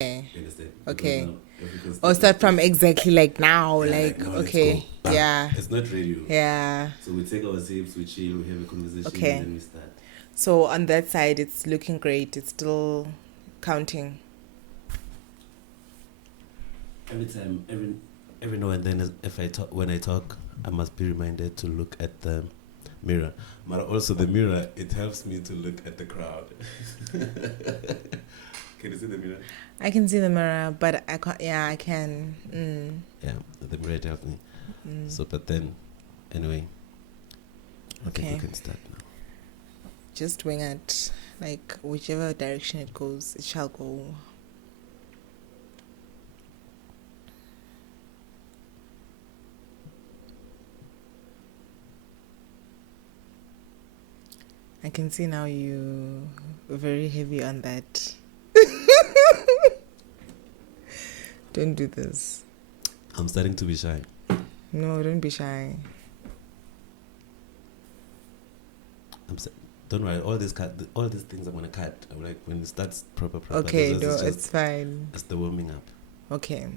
Okay. You understand? Okay. Now, if we can Or start from this, exactly like now, yeah, like now okay, let's go. yeah, It's not radio. yeah, So we take our sips, we chill, we have a conversation, and okay. then we start. So on that side, it's looking great. It's still counting. Every time, every now and then, if when I talk, I must be reminded to look at the mirror. But also the mirror, it helps me to look at the crowd. Can you see the mirror? I can see the mirror, but I can't. Yeah, I can. Yeah, the mirror helps me. So, but then, anyway, I think we can start now. Just wing it. Like whichever direction it goes, it shall go. I can see now you very heavy on that. Don't do this. I'm starting to be shy. No, don't be shy. Don't worry. All these things I'm gonna cut. I'm like when it starts proper. Okay, no, it's fine. It's the warming up. Okay.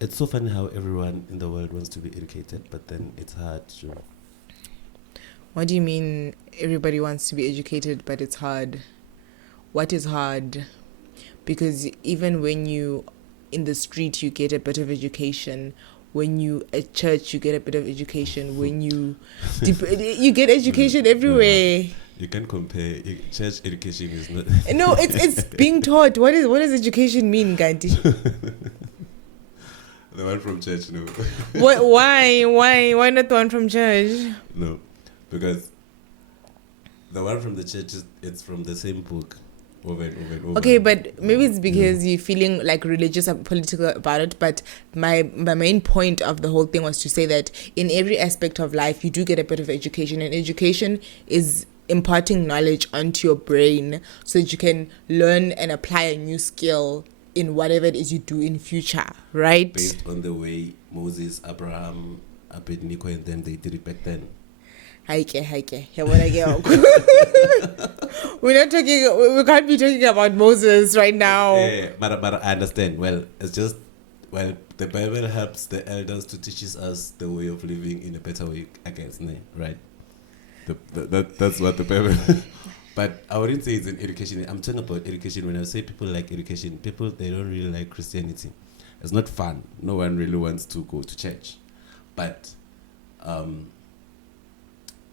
It's so funny how everyone in the world wants to be educated, but then it's hard. Sure. What do you mean everybody wants to be educated, but it's hard? What is hard? Because even when you in the street, you get a bit of education. When you at church, you get a bit of education. When you you get education everywhere. You can compare. Church education is not. No, it's being taught. What does education mean, Gandhi? The one from church, no. Why not the one from church? No, because the one from the church it's from the same book. Over and over and over. Okay, but maybe it's because you're feeling like religious or political about it. But my main point of the whole thing was to say that in every aspect of life, you do get a bit of education. And education is imparting knowledge onto your brain so that you can learn and apply a new skill in whatever it is you do in future, right? Based on the way Moses, Abraham, Abednego, and them, they did it back then. We're not talking. We can't be talking about Moses right now. Yeah, but I understand. Well, it's just the Bible helps the elders to teach us the way of living in a better way, I guess, right? That's what the Bible. But I wouldn't say it's an education. I'm talking about education. When I say people like education, people they don't really like Christianity. It's not fun. No one really wants to go to church, but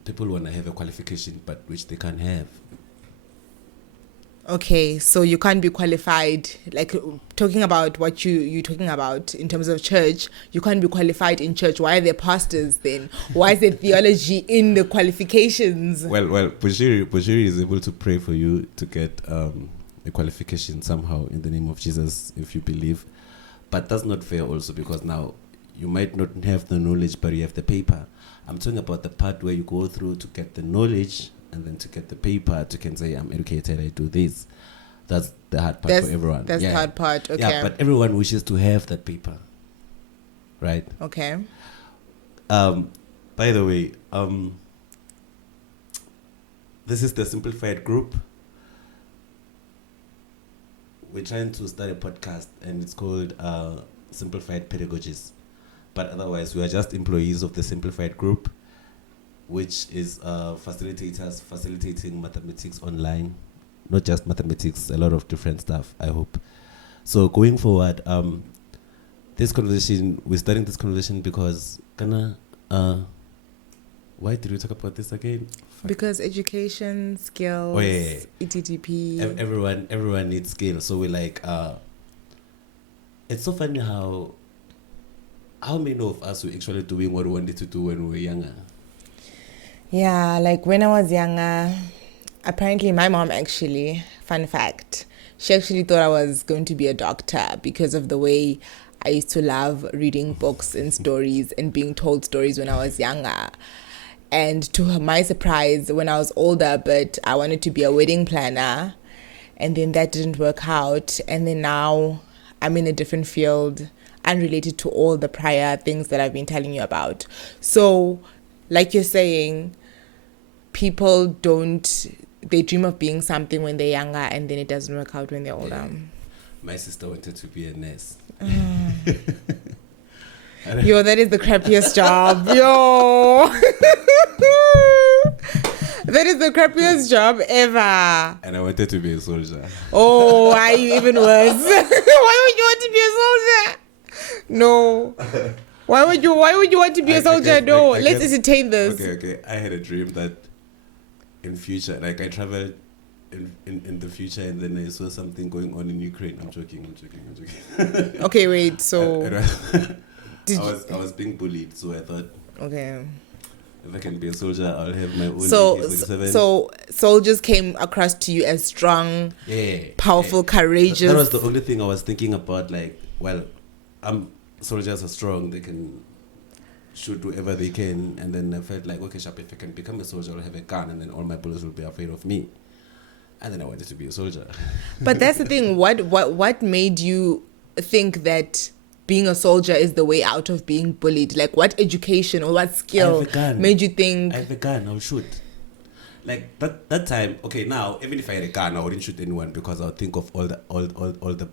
people want to have a qualification, but which they can't have. Okay, so you can't be qualified, like talking about what you're talking about in terms of church, you can't be qualified in church. Why are there pastors then? Why is there theology in the qualifications? Well, Bushiri is able to pray for you to get a qualification somehow in the name of Jesus if you believe. But that's not fair also because now you might not have the knowledge, but you have the paper. I'm talking about the part where you go through to get the knowledge and then to get the paper to can say, I'm educated, I do this. That's the hard part for everyone. That's the hard part, okay. Yeah, but everyone wishes to have that paper, right? Okay. By the way, this is the simplified group. We're trying to start a podcast and it's called simplified Pedagogies. But otherwise, we are just employees of the simplified group, which is facilitators facilitating mathematics online. Not just mathematics, a lot of different stuff, I hope. So going forward, this conversation, we're starting this conversation because, why did we talk about this again? Because education, skills, ETTP. Everyone needs skills. So we're like, it's so funny how many of us were actually doing what we wanted to do when we were younger? Yeah, like when I was younger, apparently my mom actually, fun fact, she actually thought I was going to be a doctor because of the way I used to love reading books and stories and being told stories when I was younger. And to my surprise, when I was older, but I wanted to be a wedding planner, and then that didn't work out. And then now I'm in a different field, unrelated to all the prior things that I've been telling you about. So, like you're saying, people don't they dream of being something when they're younger and then it doesn't work out when they're older. My sister wanted to be a nurse. Yo, that is the crappiest job. Yo. That is the crappiest job ever. And I wanted to be a soldier. Oh, why even worse? Why would you want to be a soldier? No. Why would you want to be a soldier? No. Let's entertain this. Okay. I had a dream that in future, like I traveled in the future and then I saw something going on in Ukraine. I'm joking. Okay, wait. So I was being bullied, so I thought, okay, if I can be a soldier, I'll have my own. So soldiers came across to you as strong, powerful, courageous. That was the only thing I was thinking about. Like, well, soldiers are strong; they can shoot whoever they can. And then I felt like, okay, Sharp, if I can become a soldier, I'll have a gun, and then all my bullets will be afraid of me. And then I wanted to be a soldier. But that's the thing. What made you think that being a soldier is the way out of being bullied? Like, what education or what skill made you think? I have a gun, I'll shoot. Like that time, okay, now even if I had a gun, I wouldn't shoot anyone because I would think of all the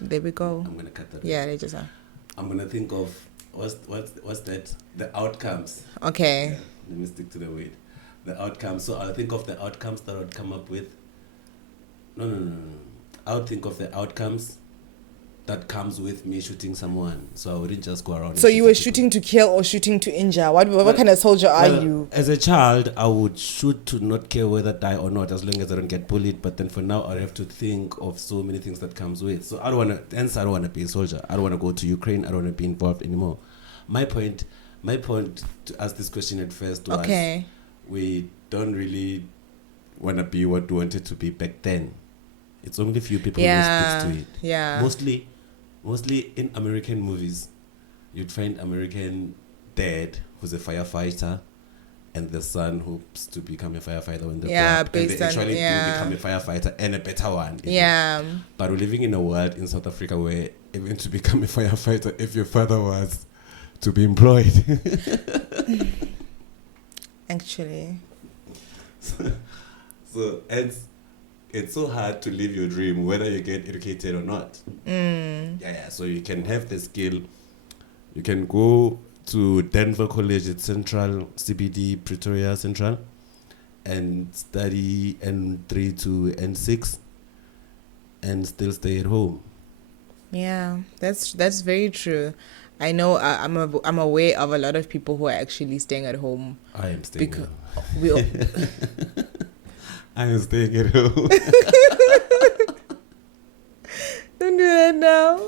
There we go. I'm gonna cut that. Yeah, they just are. I'm gonna think of what's that? The outcomes. Okay. Yeah, let me stick to the word. The outcomes. So I'll think of the outcomes that I would come up with. No. I would think of the outcomes that comes with me shooting someone. So I wouldn't just go around. So you were shooting to kill or shooting to injure? What kind of soldier are you? As a child, I would shoot to not care whether die or not, as long as I don't get bullied. But then for now, I have to think of so many things that comes with. So I don't want to be a soldier. I don't want to go to Ukraine. I don't want to be involved anymore. My point to ask this question at first was, we don't really want to be what we wanted to be back then. It's only few people who speaks to it. Yeah. Mostly in American movies, you'd find American dad who's a firefighter and the son hopes to become a firefighter when they grow up. And they actually do become a firefighter and a better one. Yeah. But we're living in a world in South Africa where even to become a firefighter, if your father was to be employed. Actually. So it's so hard to live your dream whether you get educated or not. Yeah. So you can have the skill. You can go to Denver College at Central, CBD, Pretoria Central, and study N3 to N6 and still stay at home. Yeah, that's very true. I know I'm aware of a lot of people who are actually staying at home. I am staying at home. I am staying at home. Don't do that now.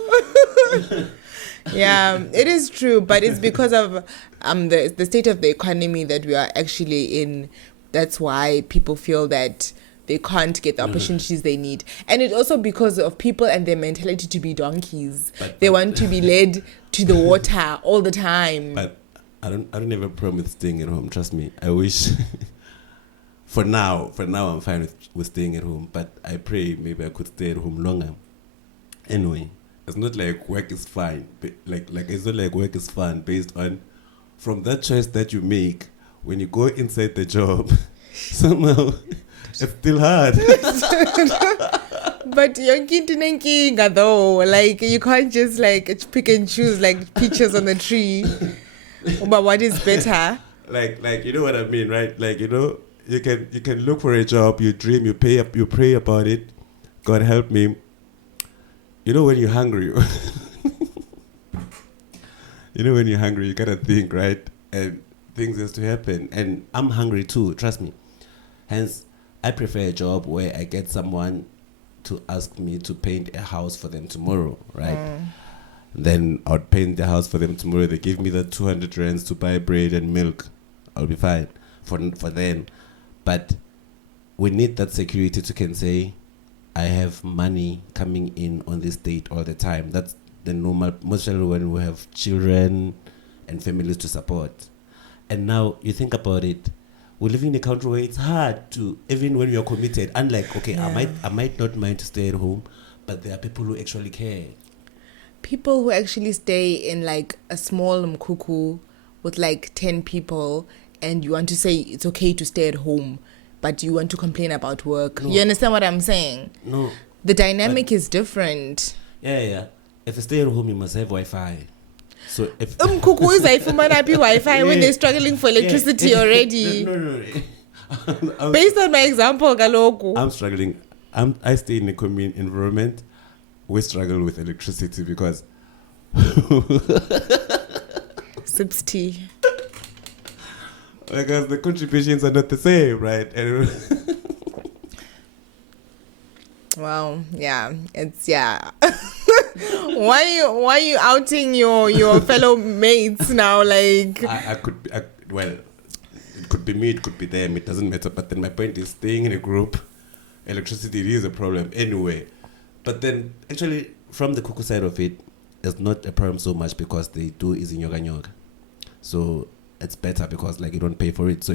Yeah, it is true, but it's because of the state of the economy that we are actually in. That's why people feel that they can't get the opportunities they need. And it's also because of people and their mentality to be donkeys. They want to be led to the water all the time. But I don't have a problem with staying at home. Trust me. I wish for now I'm fine with staying at home. But I pray maybe I could stay at home longer. Anyway, it's not like work is fine. Like it's not like work is fun based on from that choice that you make when you go inside the job. Somehow it's still hard. But you're though, like you can't just like pick and choose like peaches on the tree. But what is better? Like you know what I mean, right? Like you can look for a job, you dream, you pray about it. God help me. You know when you're hungry. You gotta think, right? And things has to happen. And I'm hungry too, trust me. Hence, I prefer a job where I get someone to ask me to paint a house for them tomorrow, right? Then I'll paint the house for them tomorrow. They give me the 200 rands to buy bread and milk. I'll be fine for them. But we need that security to can say, I have money coming in on this date all the time. That's the normal, mostly when we have children and families to support. And now you think about it, we live in a country where it's hard to, even when you're committed, unlike, I might not mind to stay at home, but there are people who actually care. People who actually stay in like a small mkuku with like 10 people and you want to say it's okay to stay at home, but you want to complain about work. No. You understand what I'm saying? No. The dynamic is different. Yeah. If you stay at home, you must have Wi-Fi. So if Kuku is Wi-Fi when they're struggling for electricity already. No. Based on my example, Galoku. I'm struggling. I stay in a commune environment. We struggle with electricity because sips tea. Because the contributions are not the same, right? Well, yeah, it's why you outing your fellow mates now? Like well, it could be me, it could be them. It doesn't matter. But then my point is, staying in a group, electricity is a problem anyway. But then actually, from the Kuku side of it, it's not a problem so much because they do is in yoga. So it's better because like you don't pay for it. So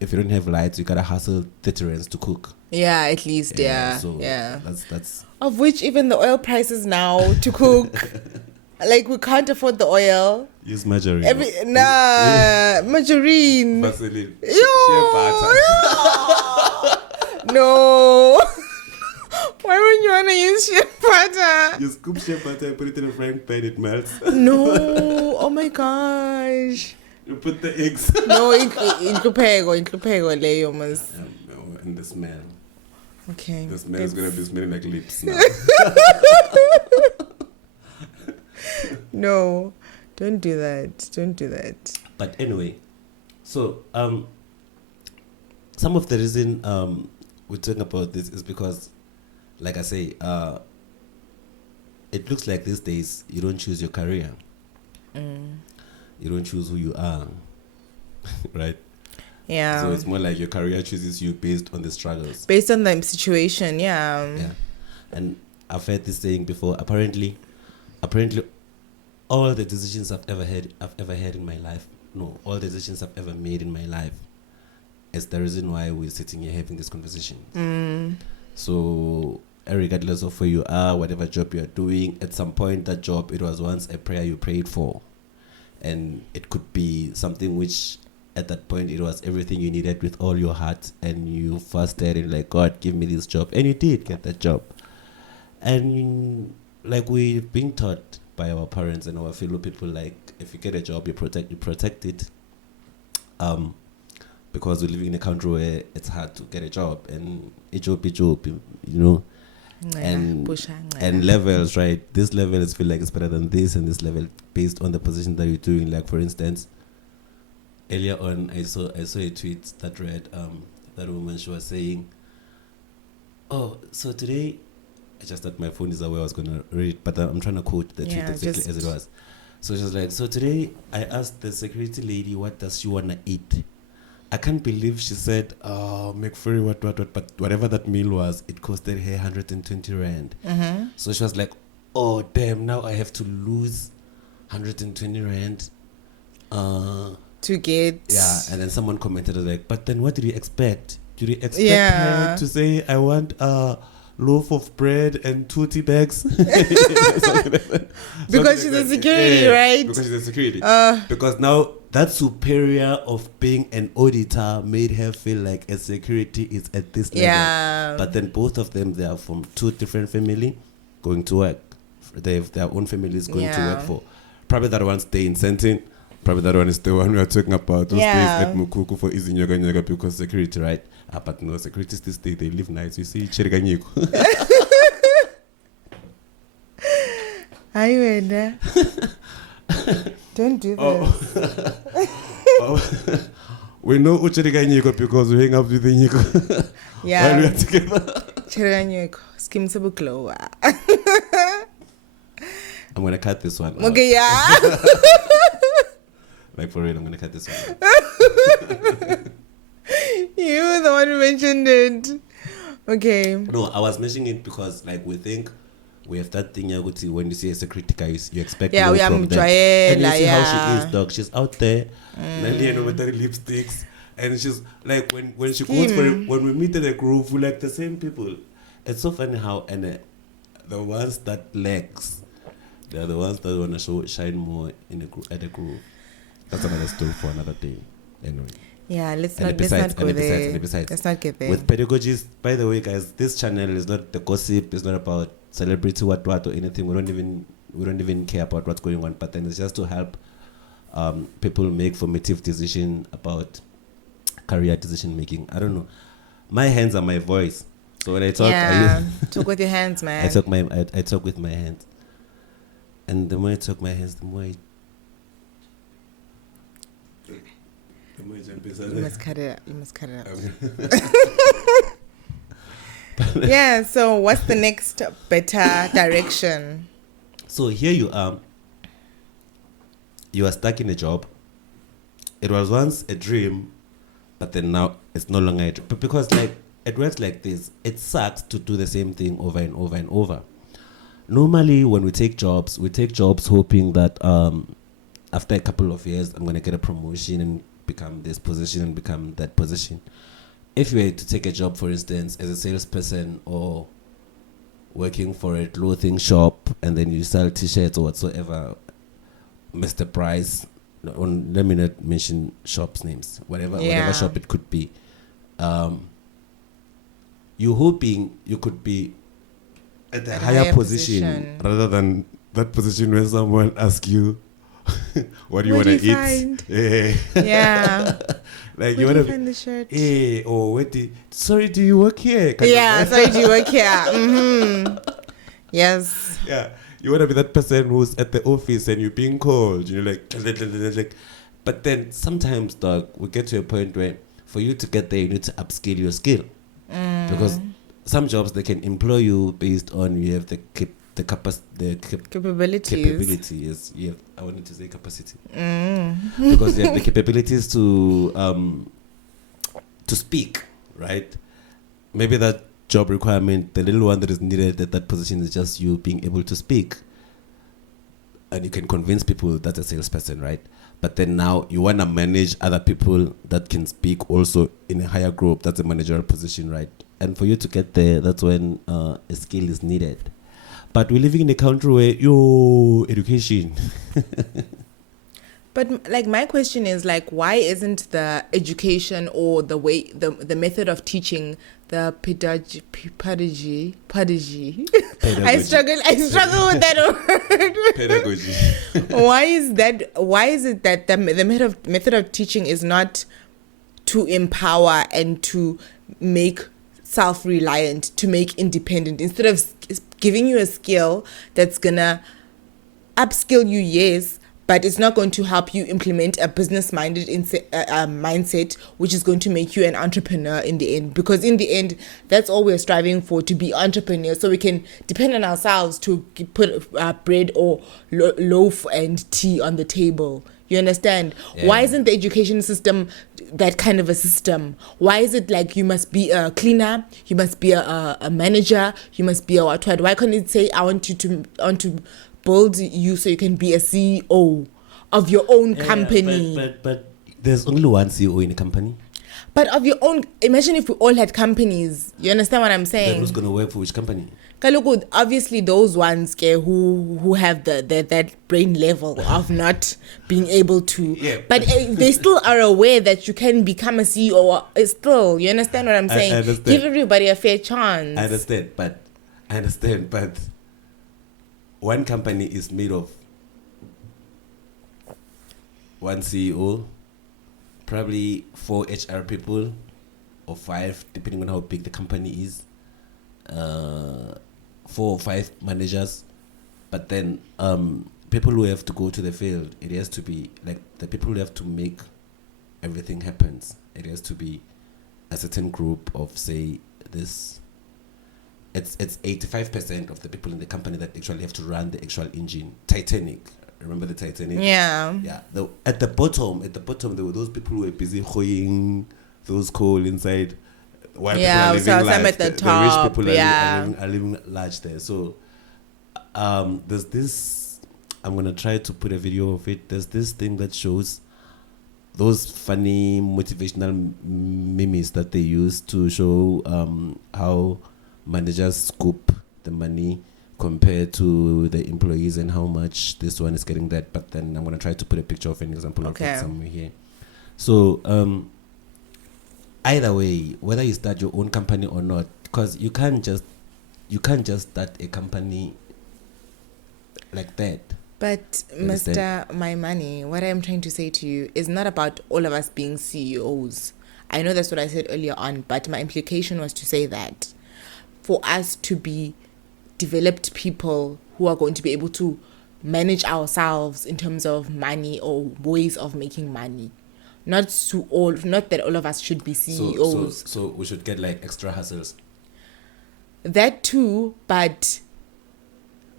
if you don't have lights, you gotta hustle 30 rands to cook. Yeah, at least, yeah. So yeah. That's of which even the oil prices now to cook, like we can't afford the oil. Use margarine. Margarine. Vaseline. Shea butter. No. Why would you wanna use shea butter? You scoop shea butter and put it in a frying pan, it melts. No. Oh my gosh. You put the eggs. No, in leyo mas. And the smell. Okay. The smell is gonna be smelling like lips now. No, don't do that. But anyway, so some of the reason we're talking about this is because, like I say, it looks like these days you don't choose your career. You don't choose who you are, right? Yeah. So it's more like your career chooses you based on the struggles. Based on the situation, yeah. Yeah. And I've heard this saying before. Apparently, all the decisions I've ever had in my life, all the decisions I've ever made in my life, is the reason why we're sitting here having this conversation. So, regardless of where you are, whatever job you're doing, at some point that job, it was once a prayer you prayed for. And it could be something which, at that point, it was everything you needed with all your heart, and you fasted and like, God, give me this job, and you did get that job. And like we've been taught by our parents and our fellow people, like if you get a job, you protect it, because we're living in a country where it's hard to get a job, and a job, and levels, right? This level is feel like it's better than this, and this level based on the position that you're doing. Like for instance, earlier on, I saw a tweet that read, that woman, she was saying, "Oh, so today," I just thought my phone is away, I was gonna read, but I'm trying to quote the tweet exactly as it was. So she was like, "So today I asked the security lady what does she wanna eat. I can't believe she said, McFurry, what, but whatever that meal was, it costed her 120 rand. So she was like, oh, damn, now I have to lose 120 rand. To get... Yeah, and then someone commented like, but then what did you expect? Did you expect her to say, I want a loaf of bread and 2 tea bags? Because she's a security, right? Because she's a security. Because now that superior of being an auditor made her feel like a security is at this level. Yeah. But then both of them, they are from 2 different families going to work. They have their own families going to work for. Probably that one stay in Sentin. Probably that one is the one we are talking about. Who stays at Mukuku for easy nyoga because security, right? But no, securities this day, they live nice. You see, Chiriganyiko. Are you in there? Don't do this. We know Uchiriganyiko because we hang up with the Nyiko. Yeah. While we are together. Chiriganyiko. Skim Sabuklo. I'm going to cut this one. Okay, yeah. Like for real, I'm going to cut this one. You were the one who mentioned it. Okay. No, I was mentioning it because like we think we have that thing when you see a security guy, you expect more from them. And you see how she is, dog. She's out there, with her lipsticks, and she's like when she goes for it, when we meet in a groove, we like the same people. It's so funny how the ones that lags, they're the ones that want to shine more at a groove. That's another story for another day. Anyway. Yeah, let's And not besides, go there. and besides, Let's not get there. with Pedagogies, by the way, guys, this channel is not the gossip. It's not about celebrity what or anything. We don't even care about what's going on. But then it's just to help people make formative decision about career decision making. I don't know. My hands are my voice. So when I talk, talk with your hands, man. I talk with my hands. And the more I talk my hands, the more I jump inside. You must cut it out. Yeah, so what's the next better direction? So here you are. You are stuck in a job. It was once a dream, but then now it's no longer a dream. But because like it works like this, it sucks to do the same thing over and over and over. Normally, when we take jobs hoping that after a couple of years, I'm going to get a promotion and become this position and become that position. If you were to take a job, for instance, as a salesperson or working for a clothing shop and then you sell T-shirts or whatsoever, Mr. Price, let me not mention shops names, whatever shop it could be, you're hoping you could be at a higher position rather than that position where someone asks you, what do you want to eat? Yeah. Like you want to find the shirt? Sorry, do you work here? Sorry, do you work here? Mm-hmm. Yes. Yeah. You want to be that person who's at the office and you're being called. You're like. But then sometimes, dog, we get to a point where for you to get there, you need to upskill your skill. Because some jobs, they can employ you based on you have the capabilities. Yes, I wanted to say capacity. Because you have the capabilities to speak, right? Maybe that job requirement, the little one that is needed at that position is just you being able to speak. And you can convince people that's a salesperson, right? But then now you want to manage other people that can speak also in a higher group. That's a managerial position, right? And for you to get there, that's when a skill is needed. But we're living in a country where, education. But like my question is like, why isn't the education or the way, the method of teaching, the pedagogy. I struggle with that word. Pedagogy. Why is it that the method of teaching is not to empower and to make self-reliant, to make independent, instead of giving you a skill that's gonna upskill you, yes, but it's not going to help you implement a business-minded mindset, which is going to make you an entrepreneur in the end. Because in the end, that's all we're striving for, to be entrepreneurs, so we can depend on ourselves to put bread or loaf and tea on the table. You understand? Yeah. Why isn't the education system that kind of a system? Why is it like you must be a cleaner, you must be a manager, you must be a what? Why can't it say I want to build you so you can be a CEO of your own company? But there's only one CEO in a company. But of your own, imagine if we all had companies. You understand what I'm saying? Then who's going to work for which company? Obviously those ones who have that brain level of not being able to, but they still are aware that you can become a CEO. Still, you understand what I'm saying? I understand. Give everybody a fair chance. I understand, but one company is made of one CEO, probably 4 HR people, or 5, depending on how big the company is. 4 or 5 managers, but then people who have to go to the field, it has to be like the people who have to make everything happens. It has to be a certain group of, say, this. It's 85% of the people in the company that actually have to run the actual engine. Titanic, remember the Titanic? Yeah. At the bottom, there were those people who were busy hoeing those coal inside. While people are living large, some at the top. The rich people are living large there. So there's this, I'm going to try to put a video of it. There's this thing that shows those funny motivational memes that they use to show how managers scoop the money compared to the employees and how much this one is getting that. But then I'm going to try to put a picture of an example of it somewhere here. So either way, whether you start your own company or not, because you can't just start a company like that. But Mr. My Money, what I'm trying to say to you is not about all of us being CEOs. I know that's what I said earlier on, but my implication was to say that for us to be developed people who are going to be able to manage ourselves in terms of money or ways of making money. Not that all of us should be CEOs. So we should get like extra hustles. That too, but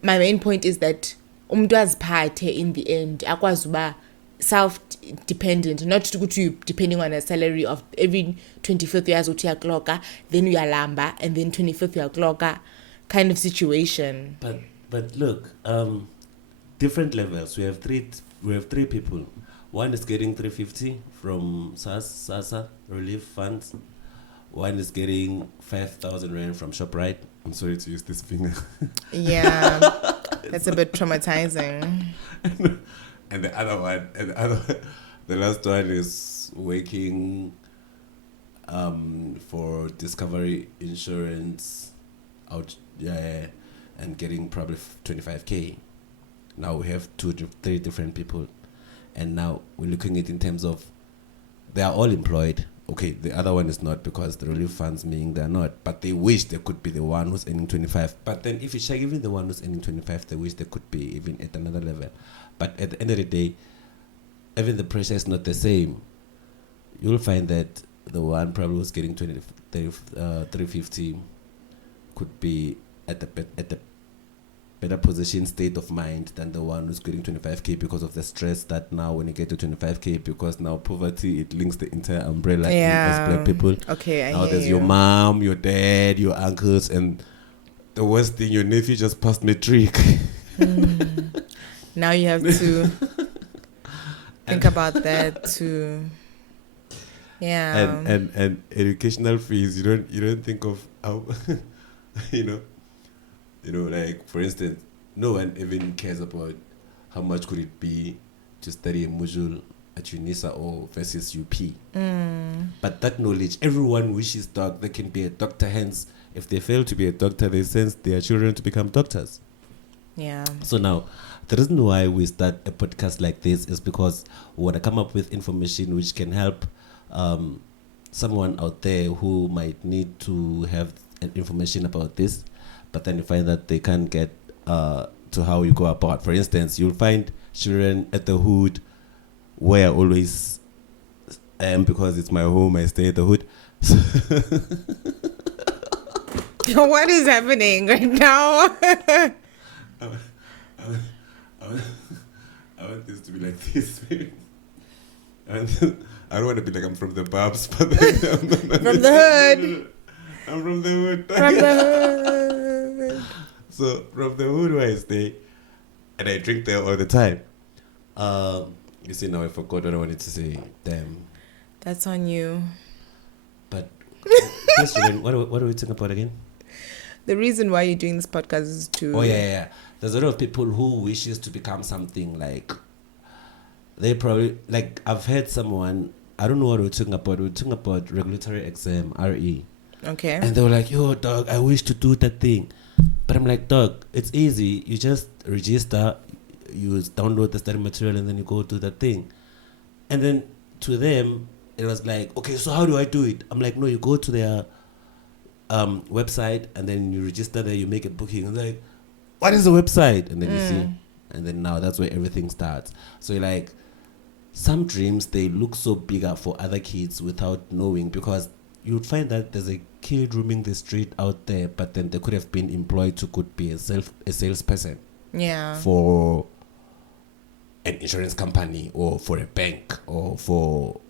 my main point is that umuntu aziphathe in the end akwazi uba self-dependent, not to you depending on a salary of every 25th years uthi uyakloka, then uyalamba, and then 25th uyakloka kind of situation. But look, different levels. We have three people. One is getting 350 from SASA relief funds. One is getting 5,000 rand from ShopRite. I'm sorry to use this finger. Yeah, that's a bit traumatizing. And the last one is working for Discovery Insurance out, and getting probably 25k. Now we have three different people, and now we're looking at it in terms of they are all employed. Okay, the other one is not, because the relief funds meaning they're not, but they wish they could be the one who's earning 25. But then if you check even the one who's earning 25, they wish they could be even at another level. But at the end of the day, even the pressure is not the same. You'll find that the one probably who's getting 350 could be at a better position, state of mind, than the one who's getting 25k, because of the stress that now when you get to 25k, because now poverty, it links the entire umbrella as black people. Okay, now there's your mom, your dad, your uncles, and the worst thing, your nephew just passed matric. Now you have to think about that too. Yeah. And educational fees, you don't think of how like, for instance, no one even cares about how much could it be to study a module at UNISA or versus UP. But that knowledge, everyone wishes they can be a doctor. Hence, if they fail to be a doctor, they send their children to become doctors. Yeah. So now, the reason why we start a podcast like this is because we want to come up with information which can help someone out there who might need to have information about this, but then you find that they can't get to how you go about. For instance, you'll find children at the hood, where I always am because it's my home, I stay at the hood. What is happening right now? I want this to be like this. I don't want to be like I'm from the Babs, but from the hood. I'm from the hood. From the hood. So from the hood where I stay, and I drink there all the time. You see, now I forgot what I wanted to say. Damn. That's on you. But question, what are we talking about again? The reason why you're doing this podcast is to... Oh, yeah. There's a lot of people who wishes to become something, like... They probably... Like, I've heard someone... I don't know what we're talking about. We're talking about regulatory exam, RE. Okay. And they were like, yo, dog, I wish to do that thing. But I'm like, dog, it's easy. You just register, you download the study material, and then you go do that thing. And then to them, it was like, okay, so how do I do it? I'm like, no, you go to their website, and then you register there, you make a booking. And like, what is the website? And then you see. And then now that's where everything starts. So you're like, some dreams, they look so bigger for other kids without knowing, because you would find that there's a kid roaming the street out there, but then they could have been employed to could be a salesperson. Yeah. For an insurance company, or for a bank, or for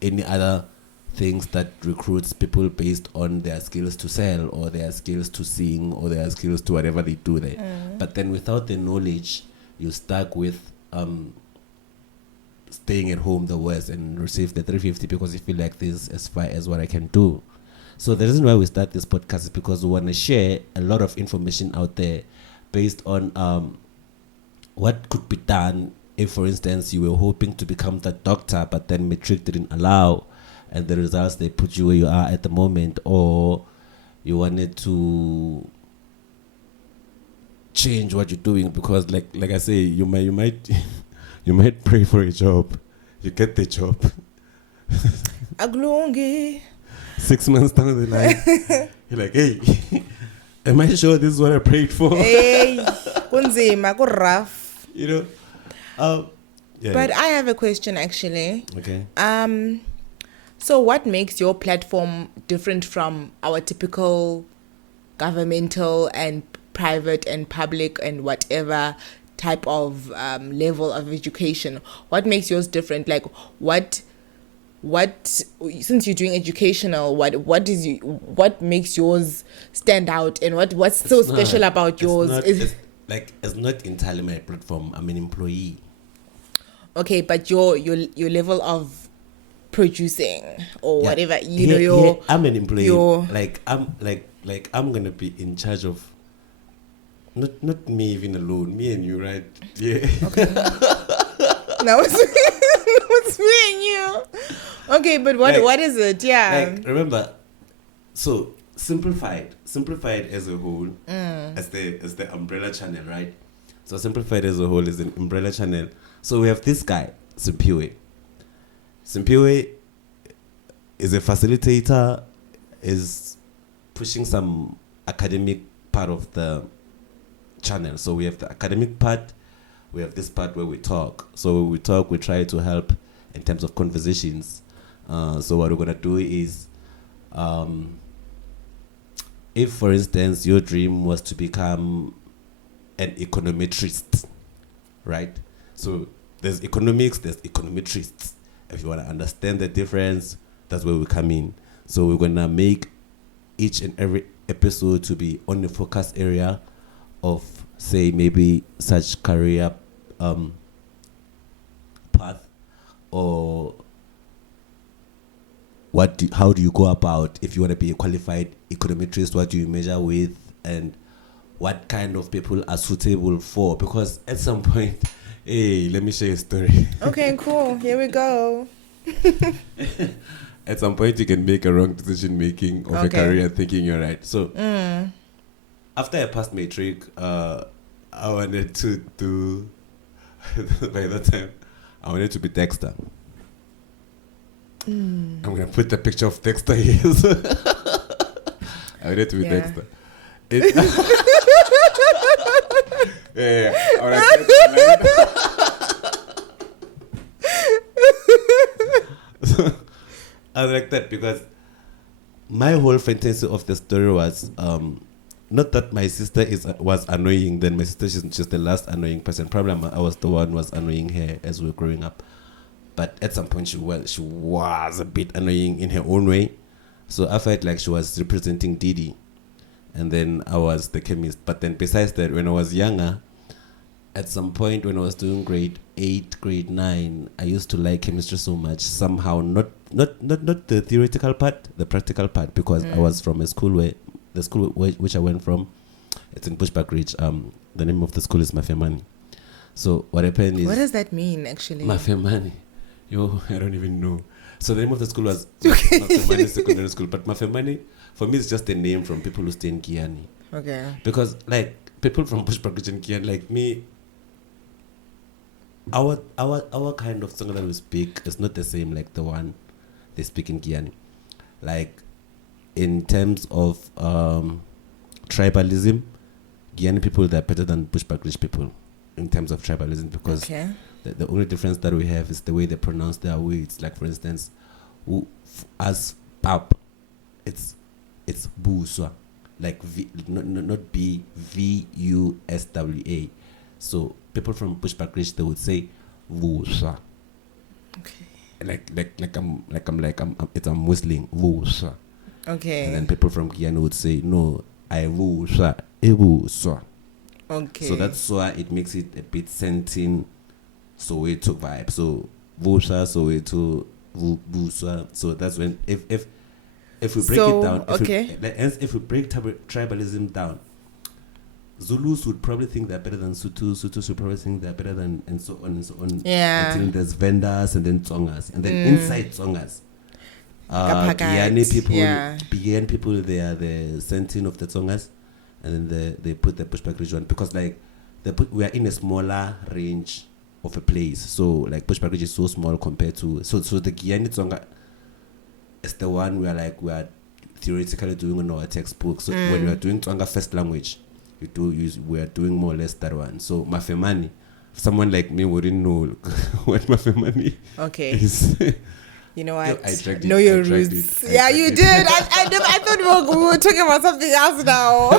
any other things that recruits people based on their skills to sell, or their skills to sing, or their skills to whatever they do there. But then without the knowledge, you're stuck with staying at home the worst and receive the 350 because you feel like this is as far as what I can do. So the reason why we start this podcast is because we want to share a lot of information out there based on what could be done if, for instance, you were hoping to become that doctor, but then matric didn't allow, and the results they put you where you are at the moment, or you wanted to change what you're doing because, like I say, you might you might pray for a job, you get the job. Aglungi. 6 months down the line, you're like, hey, am I sure this is what I prayed for? Hey, kunzima, rough. You know. Yeah. But I have a question actually. Okay. So what makes your platform different from our typical governmental and private and public and whatever type of level of education? What makes yours different? Like what since you're doing educational, what makes yours stand out, and what's so special about yours? It's not entirely my platform. I'm an employee. Okay, but your level of producing or whatever, I'm an employee. I'm gonna be in charge of not me even alone, me and you, right? Yeah. Okay. Now it's me and you. Okay, but what is it? Yeah. Remember, so simplified as a whole, as the umbrella channel, right? So simplified as a whole is an umbrella channel. So we have this guy, simpliFIED. simpliFIED is a facilitator, is pushing some academic part of the channel. So we have the academic part, we have this part where we talk. So when we talk, we try to help in terms of conversations. So what we're going to do is, if, for instance, your dream was to become an econometrist, right? So there's economics, there's econometrists. If you want to understand the difference, that's where we come in. So we're going to make each and every episode to be on the focus area of, say, maybe such career path, or how do you go about if you want to be a qualified econometrist, what do you measure with, and what kind of people are suitable for? Because at some point, hey, let me share a story. Okay, cool. Here we go. At some point, you can make a wrong decision making of a career thinking you're right. So, after I passed matric, I wanted to do, by that time, I wanted to be Dexter. I'm going to put the picture of Dexter here. I wanted to be Dexter. Yeah. All right. So, I was like that because my whole fantasy of the story was not that my sister was annoying. Then my sister, she's just the last annoying person. Probably I was the one who was annoying her as we were growing up. But at some point she was a bit annoying in her own way. So I felt like she was representing Didi, and then I was the chemist. But then besides that, when I was younger, at some point when I was doing grade 8, grade 9, I used to like chemistry so much. Somehow not the theoretical part, the practical part, because I was from the school which I went from, it's in Bushbuck Ridge. The name of the school is Mafemani. So what happened is, what does that mean actually? Mafemani. I don't even know. So the name of the school was Mafemani Secondary School, but Mafemani for me is just a name from people who stay in Kiani. Okay. Because like people from Bushbuck Ridge and Kiani, like me, our kind of song that we speak is not the same like the one they speak in Kiani. Like in terms of tribalism, Guyana people, they're better than Bushbuck Ridge people in terms of tribalism, because the only difference that we have is the way they pronounce their words. Like for instance, as pap, it's buswa, like not B, VUSWA. So people from Bushbuck Ridge, they would say buswa. Okay. I'm it's a Muslim buswa. Okay. And then people from Guyana would say, no, I buswa, ebuswa. Okay. So that's why it makes it a bit scenting Soweto vibe. So buswa, Soweto, buswa. So that's when if we break it down, if we break tribalism down, Zulus would probably think they're better than Sutus. Sutus would probably think they're better than, and so on and so on. Yeah. Until there's Vendas and then Tsongas. And then inside Tsongas, Guyane people, Guyane people, they are the Sentin of the Tsongas. And then they put the pushback ridge on. Because like, we are in a smaller range of a place. So like pushback ridge is so small compared to, so the Guyane Tsonga is the one we are theoretically doing on our textbook. So when we are doing Tsonga first language, we are doing more or less that one. So Mafemani, someone like me wouldn't know what Mafemani is. You know what? I dragged know it, your I dragged roots. it, Yeah, you did. I thought we were talking about something else now.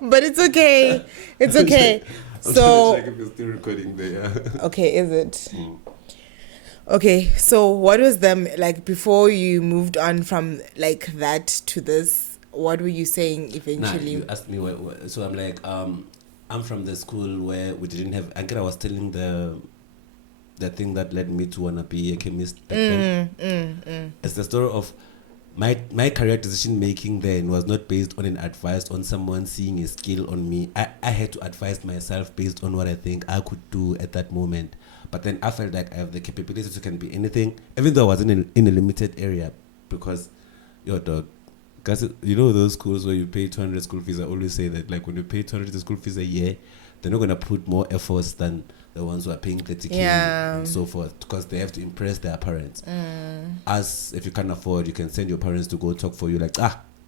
But it's okay. It's okay. So if you're still recording there. Okay, is it? Okay, so what was them like before you moved on from like that to this? What were you saying eventually? You asked me so I'm like, I'm from the school where we didn't have. I was telling the thing that led me to wanna be a chemist back then. It's the story of my career decision making then was not based on an advice on someone seeing a skill on me. I had to advise myself based on what I think I could do at that moment. But then I felt like I have the capability to can be anything, even though I was in a limited area, because your dog. Because you know those schools where you pay 200 school fees, I always say that like when you pay 200 school fees a year, they're not going to put more efforts than the ones who are paying 30K and so forth, because they have to impress their parents. As if you can't afford, you can send your parents to go talk for you, like,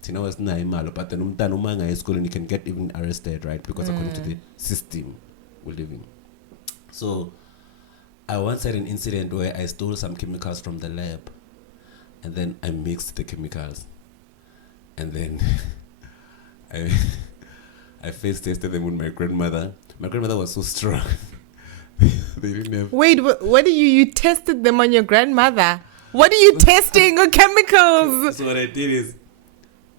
Tina was naimalo, but then umtano school and you can get even arrested, right? Because according to the system we live in. So I once had an incident where I stole some chemicals from the lab and then I mixed the chemicals. And then I first tested them with my grandmother. My grandmother was so strong. They didn't have... Wait, what do you tested them on your grandmother? What are you testing on chemicals? So what I did is,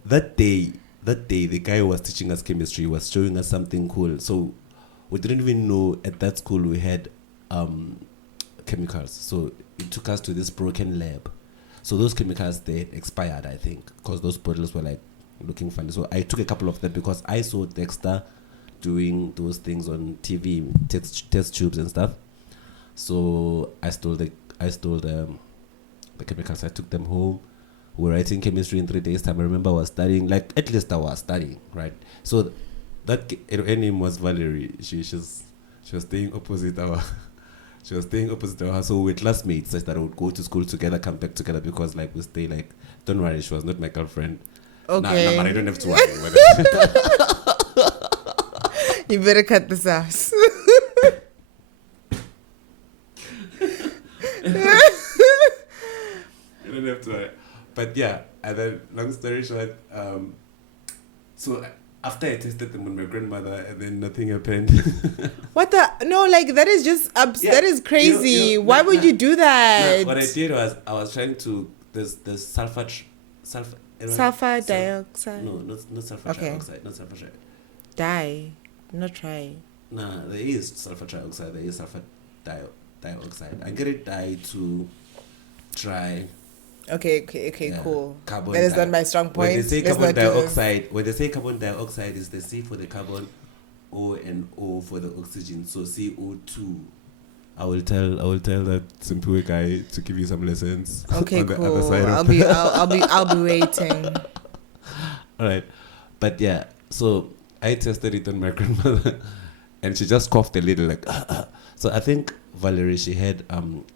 that day, the guy who was teaching us chemistry was showing us something cool. So we didn't even know at that school we had chemicals. So it took us to this broken lab. So those chemicals, they expired, I think, because those bottles were like looking funny. So I took a couple of them because I saw Dexter doing those things on TV, test tubes and stuff. So I stole the chemicals. I took them home. We were writing chemistry in 3 days' time. I remember I was studying, like at least I was studying, right? So that her name was Valerie. She was staying opposite our. She was staying opposite her, so we were classmates such that I would go to school together, come back together, because like we stay like, don't worry, she was not my girlfriend. Okay. Nah, I don't have to worry. You better cut this out. You don't have to worry. But yeah, and then long story short, so after I tested them on my grandmother, and then nothing happened. What the? No, like that is just that is crazy. Why would you do that? What I did was I was trying to there's sulfur dioxide. No, not sulfur trioxide. Not sulfur trioxide. Not try. Nah, there is sulfur trioxide. There is sulfur dioxide. I get it dye to try. Okay, cool. Carbon that is not my strong point. When they say carbon dioxide, carbon dioxide is the C for the carbon, O and O for the oxygen. So CO2. I will tell that simple guy to give you some lessons. Okay, on the cool. Other side I'll be waiting. All right, but yeah. So I tested it on my grandmother, and she just coughed a little, like. So I think Valerie, she had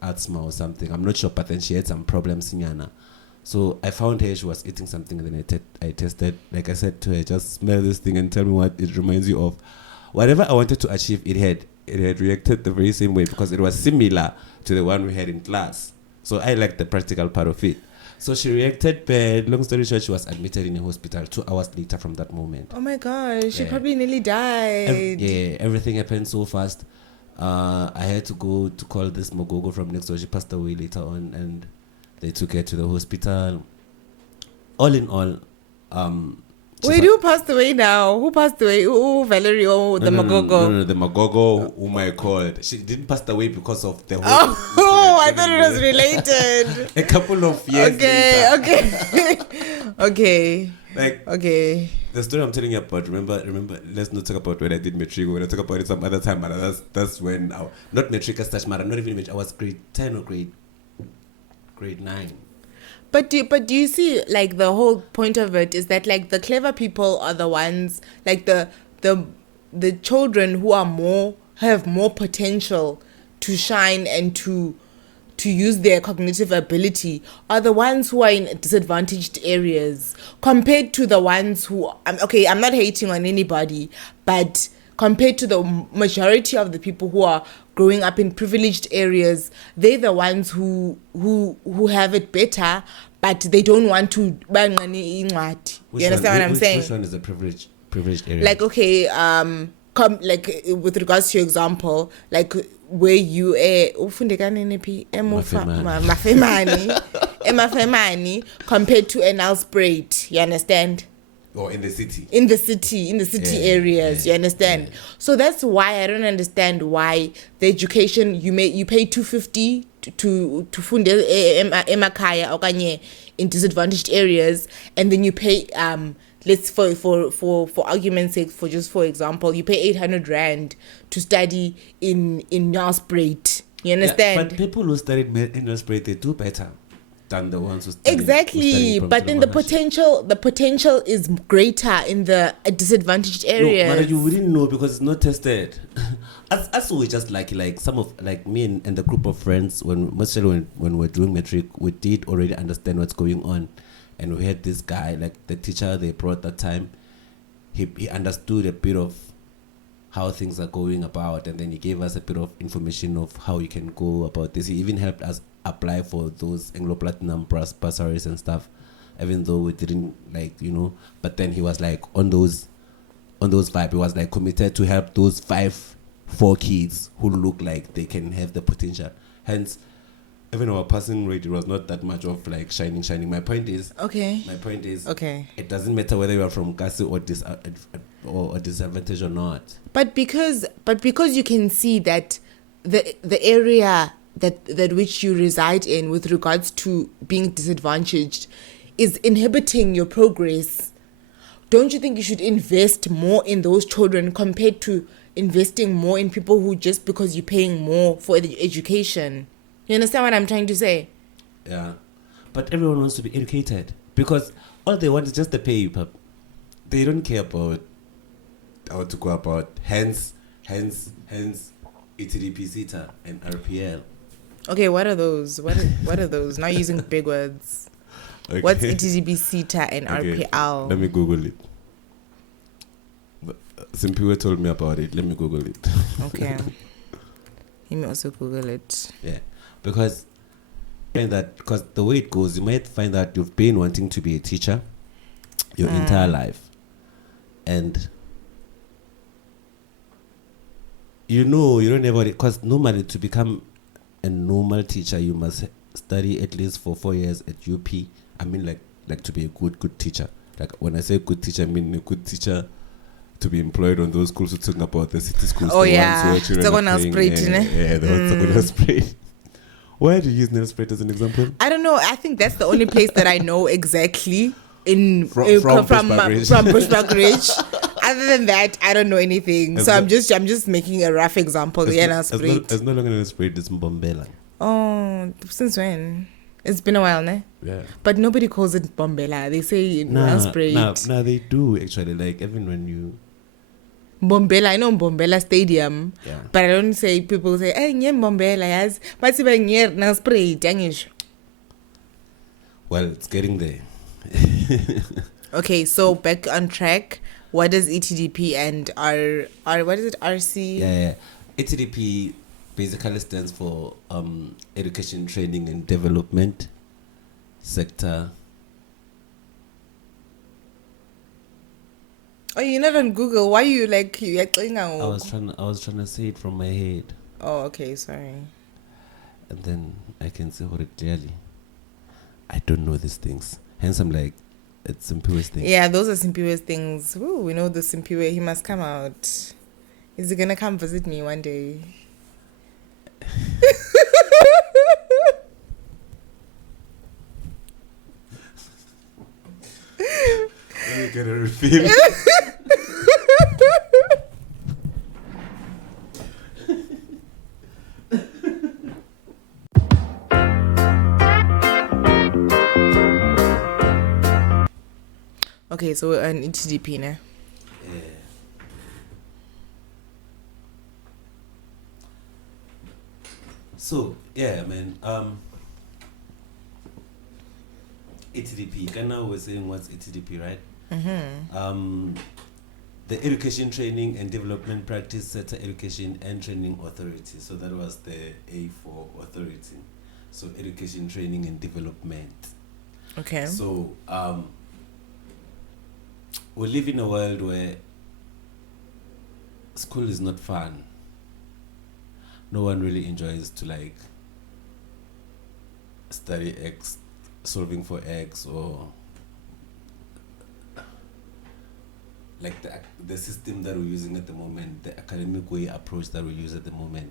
asthma or something. I'm not sure, but then she had some problems in Yana. So I found her, she was eating something, and then I tested. Like I said to her, just smell this thing and tell me what it reminds you of. Whatever I wanted to achieve, it had reacted the very same way, because it was similar to the one we had in class. So I liked the practical part of it. So she reacted bad. Long story short, she was admitted in a hospital 2 hours later from that moment. Oh my gosh, she probably nearly died. Everything happened so fast. I had to go to call this Mogogo from next door. She passed away later on, and they took her to the hospital. All in all, wait, who passed away now? Who passed away? Oh, Valerie, the Mogogo. No, the Mogogo whom I called. She didn't pass away because of the whole... I thought it was related. A couple of years later. Okay. Okay. The story I'm telling you about, remember, let's not talk about when I did matric. When I talk about it some other time, but that's when not matric as such matter, not even matric. I was grade 10 or grade 9. But do you see, like, the whole point of it is that, like, the clever people are the ones, like, the children who have more potential to shine and to use their cognitive ability are the ones who are in disadvantaged areas compared to the ones who, I'm not hating on anybody, but compared to the majority of the people who are growing up in privileged areas, they're the ones who have it better, but they don't want to. You understand what I'm saying? Which one is the privileged area? Like, okay, like, with regards to your example, like, where you mafemani compared to an Alsbraid, you understand? Or in the city areas, you understand? So that's why I don't understand why the education you pay 250 to fund emakaya okanye in disadvantaged areas, and then you pay let's for argument's sake, for example, you pay 800 rand to study in Nelspruit. You understand? Yeah, but people who studied in Nelspruit, they do better than the ones who study. Exactly, but then the potential is greater in the disadvantaged areas. No, but you wouldn't know because it's not tested. As we just like some of like me and the group of friends when we're doing matric, we did already understand what's going on. And we had this guy, like the teacher they brought that time, he understood a bit of how things are going about, and then he gave us a bit of information of how you can go about this. He even helped us apply for those Anglo Platinum bursaries and stuff, even though we didn't but then he was like on those vibe. He was like committed to help those 4 kids who look like they can have the potential. Hence, even our passing rate, it was not that much of like shining. My point is, it doesn't matter whether you are from Kasi or disadvantage or not. But because you can see that the area that which you reside in with regards to being disadvantaged is inhibiting your progress. Don't you think you should invest more in those children compared to investing more in people who just because you're paying more for the education? You understand what I'm trying to say? Yeah. But everyone wants to be educated because all they want is just the pay. They don't care about how to go about. Hence, ETDP, CETA, and RPL. Okay, what are those? What are those? Now using big words. Okay. What's ETDP, CETA, and RPL? Let me Google it. Some people told me about it. Let me Google it. Okay. Let me also Google it. Yeah. Because the way it goes, you might find that you've been wanting to be a teacher your entire life. And you don't ever, because normally to become a normal teacher, you must study at least for 4 years at UP. I mean, like to be a good teacher. Like when I say good teacher, I mean a good teacher to be employed on those schools. We're talking about the city schools. Oh, yeah. The Nelspruit. Why do you use Nelspruit as an example? I don't know. I think that's the only place that I know exactly from Bushbuck Ridge. Other than that, I don't know anything. I'm just making a rough example. It's no longer Nelspruit, it's Mbombela. Oh, since when? It's been a while, ne? Yeah. But nobody calls it Mbombela. They say Nelspruit. No, they do actually. Like even when you Mbombela, I know Mbombela Stadium, yeah. But I don't say, people say, hey, nye Mbombela, yes. But it's nye Nelspruit. Well, it's getting there. Okay, so back on track. What does ETDP and what is it, RC? Yeah. ETDP basically stands for Education, Training and Development Sector. Oh, you're not on Google. Why are you acting out? I was trying to say it from my head. Oh, okay, sorry. And then I can say it clearly. I don't know these things. Hence I'm like, it's Simpiwe's things. Yeah, those are Simpiwe's things. Ooh, we know the Simpiwe. He must come out. Is he gonna come visit me one day? Can I refill? Okay, so we're on ETDP now. Yeah. So yeah, man. ETDP. Kana was saying what's ETDP, right? The Education Training and Development Practice Sector Education and Training Authority. So that was the A for authority. So Education Training and Development. Okay. So we live in a world where school is not fun. No one really enjoys to like study X, solving for X, or like the system that we're using at the moment, the academic way approach that we use at the moment,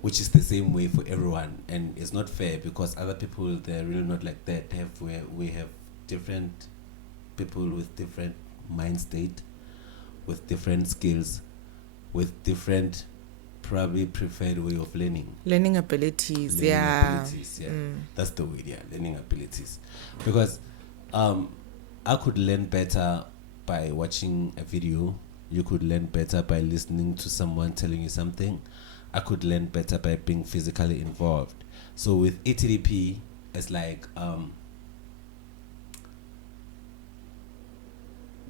which is the same way for everyone, and it's not fair because other people, they're really not like that. We have different people with different mind state, with different skills, with different probably preferred way of learning. Learning abilities, Abilities, yeah. That's the way, yeah, learning abilities. Because I could learn better by watching a video. You could learn better by listening to someone telling you something. I could learn better by being physically involved. So with ETDP, it's like the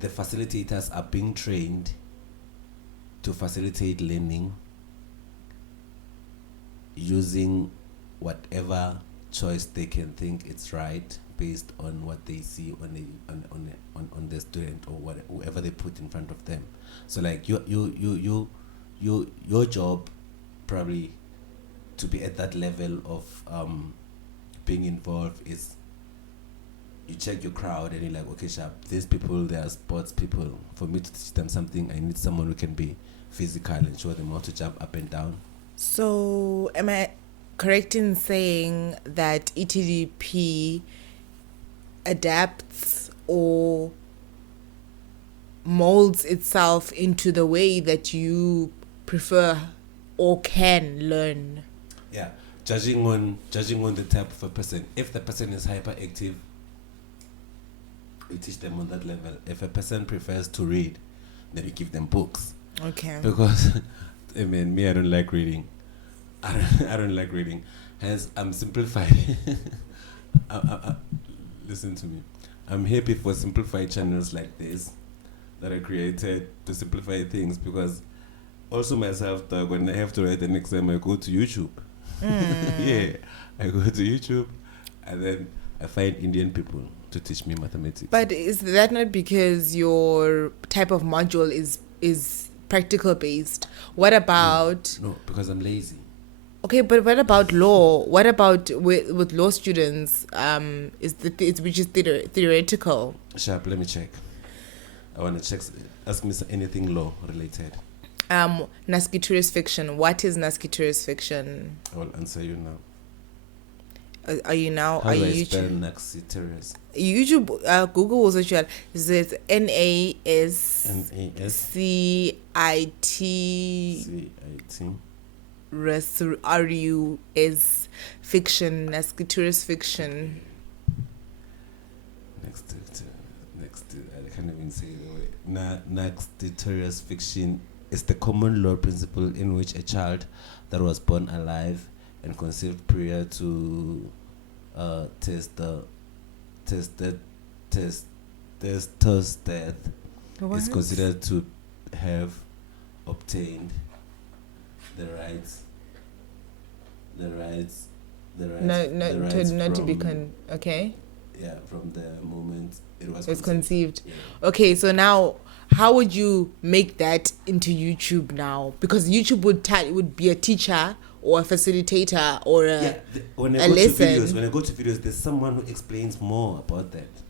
facilitators are being trained to facilitate learning using whatever choice they can think it's right based on what they see on the student or whoever they put in front of them. So like your job probably to be at that level of being involved is you check your crowd and you're like, okay, sharp, these people, they are sports people. For me to teach them something, I need someone who can be physical and show them how to jump up and down. So am I correct in saying that ETDP adapts or molds itself into the way that you prefer or can learn? Yeah, judging on the type of a person. If the person is hyperactive, you teach them on that level. If a person prefers to read, then you give them books. Okay. Because I mean, me, I don't like reading. I don't like reading. Hence, I'm simplified. Listen to me. I'm happy for simplified channels like this that are created to simplify things, because also myself, when I have to write an exam, I go to YouTube. Yeah, I go to YouTube and then I find Indian people to teach me mathematics. But is that not because your type of module is practical based? What about... No, because I'm lazy. Okay, but what about law? What about with law students? Which is theoretical? Sharp, let me check. I want to check. Ask me anything law related. Nasciturus fiction. What is Nasciturus fiction? I will answer you now. Are you now? How are do you I YouTube? spell Nasciturus? YouTube, Google was actually. Is it NASCIT RUS fiction? Nasciturus fiction. Next, I can't even say the way. Nasciturus fiction is the common law principle in which a child that was born alive and conceived prior to testos death is considered to have obtained the rights not to be okay. Yeah, from the moment it was conceived. Yeah. Okay, so now how would you make that into YouTube now? Because YouTube would be a teacher or a facilitator or when I go to videos, there's someone who explains more about that.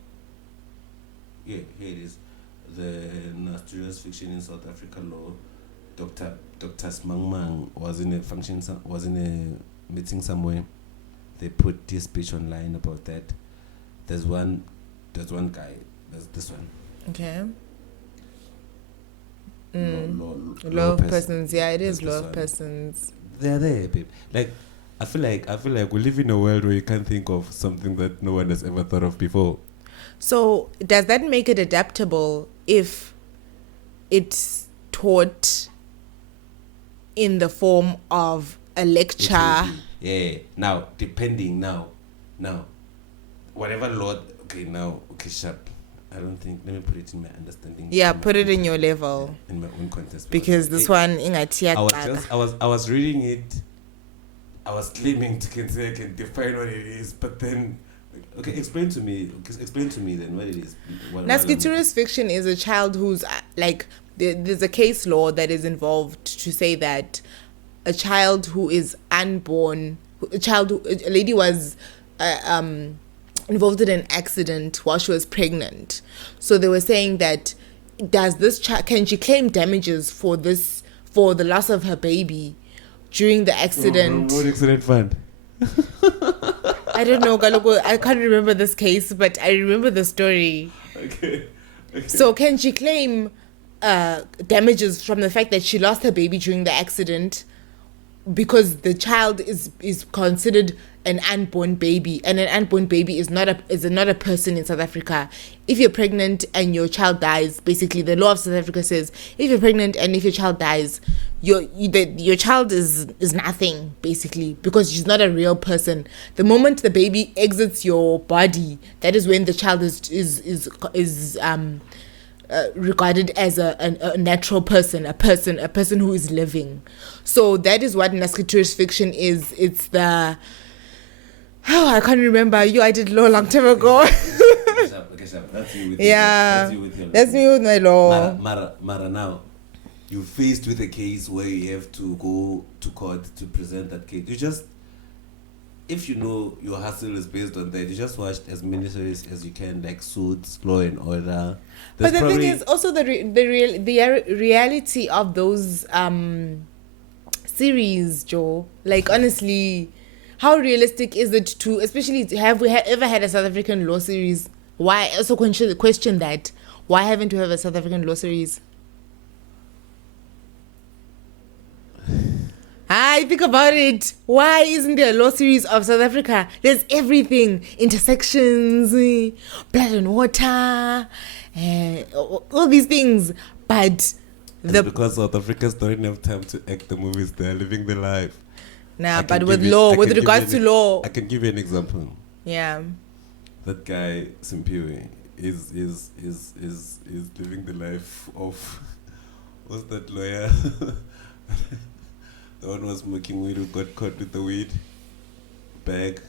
Yeah, here it is. The Nasciturus fiction in South Africa law. Dr. Smangmang was in a meeting somewhere. They put this speech online about that. There's one guy. There's this one. Okay. Law Law of persons. Yeah, it is That's law the of one. persons. They're there, babe. Like, I feel like we live in a world where you can't think of something that no one has ever thought of before. So does that make it adaptable if it's taught in the form of a lecture? Yeah. Now, depending now, whatever law. Okay, sharp. I don't think. Let me put it in my understanding. Yeah, put it in your level. In my own context. Because this one, I was reading it. I was claiming to say I can define what it is, but then, okay, explain to me then what it is. Nasciturus fiction is a child who's like, there's a case law that is involved to say that a child who is unborn, a lady was involved in an accident while she was pregnant. So they were saying that, does this child, can she claim damages for the loss of her baby during the accident? What accident fund? I don't know, Galoko. I can't remember this case, but I remember the story. Okay. So can she claim damages from the fact that she lost her baby during the accident, because the child is considered an unborn baby, and an unborn baby is not a person in South Africa. If you're pregnant and your child dies, basically the law of South Africa says if you're pregnant and if your child dies, your child is nothing, basically, because she's not a real person. The moment the baby exits your body, that is when the child is regarded as a natural person, a person who is living. So that is what Nasciturus fiction is. It's the I can't remember. I did law a long time ago. Okay, sharp. That's you with Yeah, that's me with my law. Mara, now you're faced with a case where you have to go to court to present that case. You just, if you know your hustle is based on that, you just watch as many series as you can, like Suits, Law and Order. But the thing is also the reality of those series, Joe. Like, honestly, how realistic is it to, especially, have we ever had a South African law series? Why? Also question that. Why haven't we had a South African law series? I think about it. Why isn't there a law series of South Africa? There's everything. Intersections, blood and water, all these things. But because South Africans don't have time to act the movies, they're living their life. Nah, but with law, with regards to law, I can give you an example. Yeah. That guy simpiwe is living the life of what's that lawyer? The one was smoking weed who got caught with the weed bag.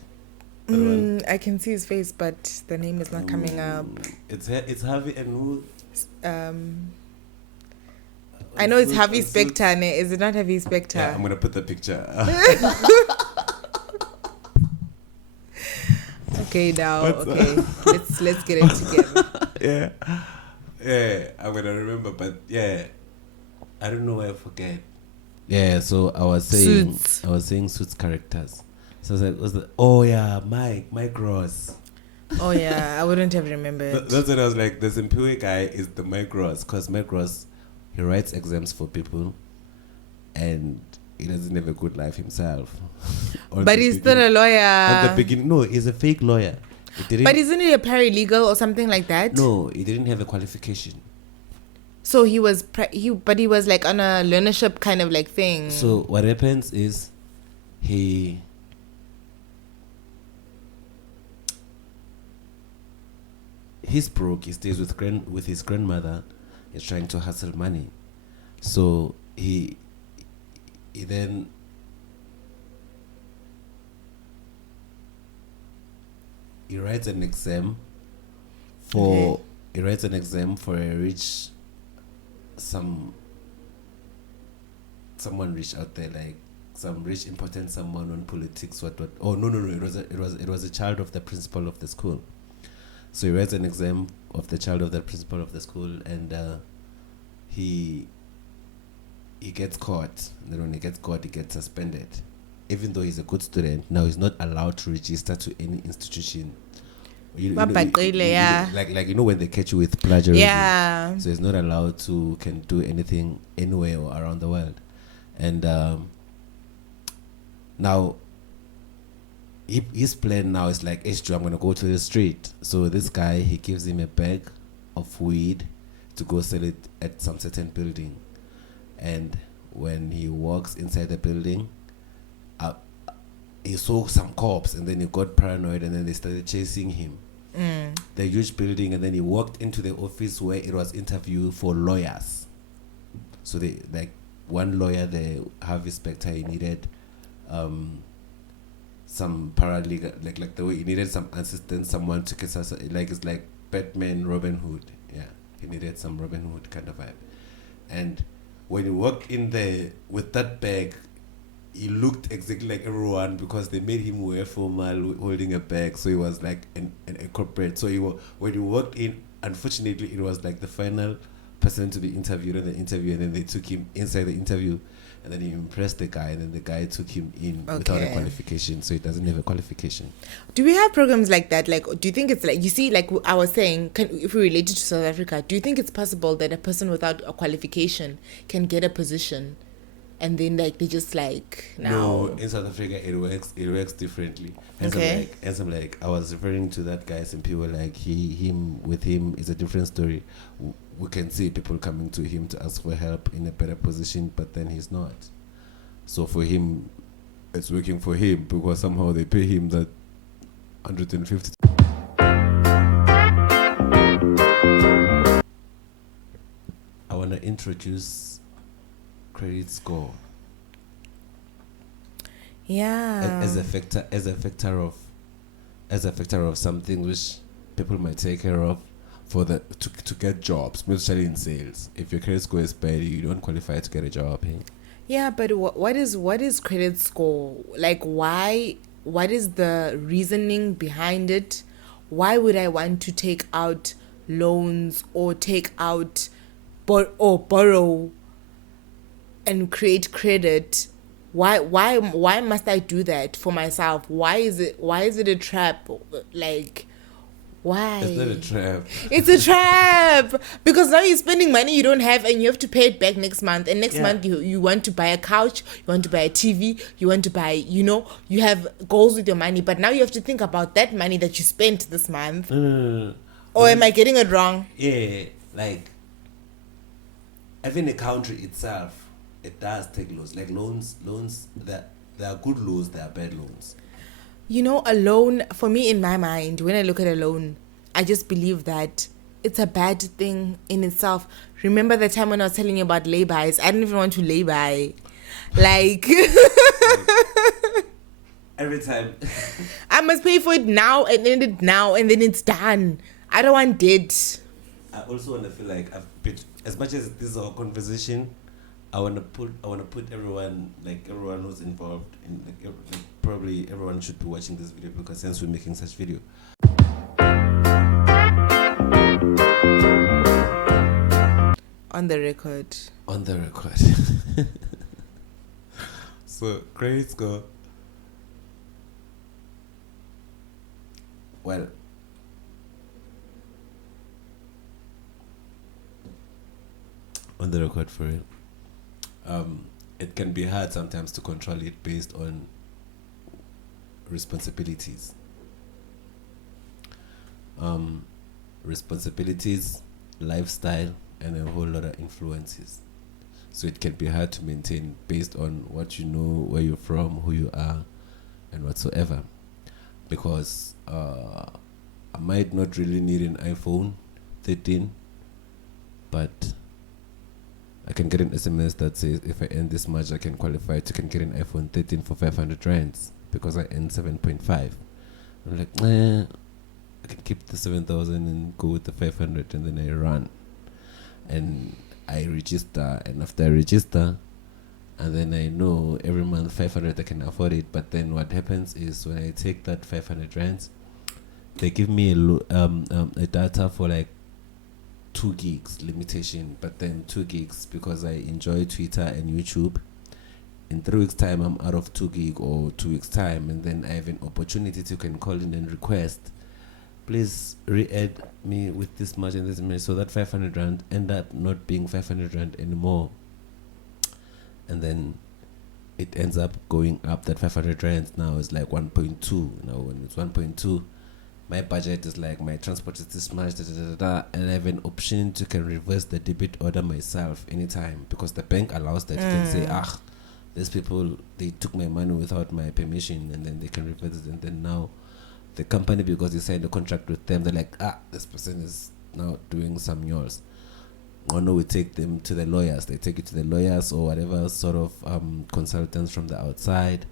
I can see his face, but the name is not coming up. It's Harvey and who? I know it's Harvey Specter. Is it not Harvey Specter? Yeah, I'm gonna put the picture. Okay, now okay, let's get it together. Yeah, I'm gonna remember, but yeah, I don't know why I forget. Yeah, so I was saying Suits characters. So I was like, oh yeah, Mike Ross. Oh yeah, I wouldn't have remembered. That's what I was like. The Simpiwe guy is the Mike Ross, because Mike Ross, he writes exams for people, and he doesn't have a good life himself. But he's still a lawyer. At the beginning, no, he's a fake lawyer. But isn't he a paralegal or something like that? No, he didn't have a qualification. So he was, but he was like on a learnership kind of like thing. So what happens is, he's broke. He stays with his grandmother. He's trying to hustle money. So he then he writes an exam for a rich someone rich out there, like some rich important someone on politics, what oh no it was a child of the principal of the school. So he writes an exam of the child of the principal of the school, and he gets caught. And then when he gets caught, he gets suspended. Even though he's a good student, now he's not allowed to register to any institution Yeah. Like when they catch you with plagiarism. Yeah. So he's not allowed to can do anything anywhere or around the world. And now his plan now is like, H2, I'm gonna go to the street. So this guy, he gives him a bag of weed to go sell it at some certain building. And when he walks inside the building, he saw some cops, and then he got paranoid, and then they started chasing him. The huge building, and then he walked into the office where it was interview for lawyers. So they like one lawyer, the Harvey Specter, he needed some paralegal, like the way he needed some assistant, someone to get like it's like Batman, Robin Hood. Yeah, he needed some Robin Hood kind of vibe. And when he walked in there with that bag, he looked exactly like everyone because they made him wear formal holding a bag, so he was like a corporate. So when he walked in, unfortunately, it was like the final person to be interviewed in the interview, and then they took him inside the interview, and then he impressed the guy, and then the guy took him in without a qualification, so he doesn't have a qualification. Do we have programs like that? Like, do you think it's like, you see, like I was saying, if we relate it to South Africa, do you think it's possible that a person without a qualification can get a position? And then like they just like now. No, in South Africa it works differently. And I'm like I was referring to that guy, and people like with him is a different story. We can see people coming to him to ask for help in a better position, but then he's not. So for him, it's working for him because somehow they pay him that 150. I want to introduce credit score. Yeah. As a factor of something which people might take care of for to get jobs, especially in sales. If your credit score is bad, you don't qualify to get a job. Hey? Yeah, but what is credit score? Like, why? What is the reasoning behind it? Why would I want to take out loans or take out borrow and create credit? Why must I do that for myself? Why is it a trap? Like, why? It's not a trap. It's a trap because now you're spending money you don't have, and you have to pay it back next month. And next month you want to buy a couch, you want to buy a TV, you want to buy, you have goals with your money, but now you have to think about that money that you spent this month. Or am I getting it wrong? Yeah, like even the country itself, it does take loans. Like loans, there are good loans, there are bad loans. A loan, for me, in my mind, when I look at a loan, I just believe that it's a bad thing in itself. Remember the time when I was telling you about lay-bys? I didn't even want to lay-by. Like every time. I must pay for it now and end it now and then it's done. I don't want debt. I also want to feel like as much as this is our conversation, I want to put everyone who's involved in probably everyone should be watching this video, because since we're making such video. On the record. So credit score. Well, on the record for it. It can be hard sometimes to control it based on responsibilities. Responsibilities, lifestyle, and a whole lot of influences. So it can be hard to maintain based on what you know, where you're from, who you are, and whatsoever. Because I might not really need an iPhone 13, but I can get an SMS that says if I earn this much, I can qualify to get an iPhone 13 for 500 rands because I earn 7.5. I'm like, I can keep the 7,000 and go with the 500, and then I run. And I register, and after I register, and then I know every month 500 I can afford it. But then what happens is when I take that 500 rands, they give me a data for like 2 gigs limitation, but then 2 gigs because I enjoy Twitter and YouTube. In 3 weeks time I'm out of 2 gig, or 2 weeks time, and then I have an opportunity to can call in and request please re-add me with this much and this much, so that 500 rand end up not being 500 rand anymore, and then it ends up going up. That 500 rand now is like 1.2. Now when it's 1.2, my budget is like, my transport is this much, and I have an option to can reverse the debit order myself anytime, because the bank allows that. You can say, these people, they took my money without my permission, and then they can reverse it. And then now the company, because you signed a contract with them, they're like, this person is now doing some yours. Or no, we take them to the lawyers. They take it to the lawyers or whatever sort of consultants from the outside,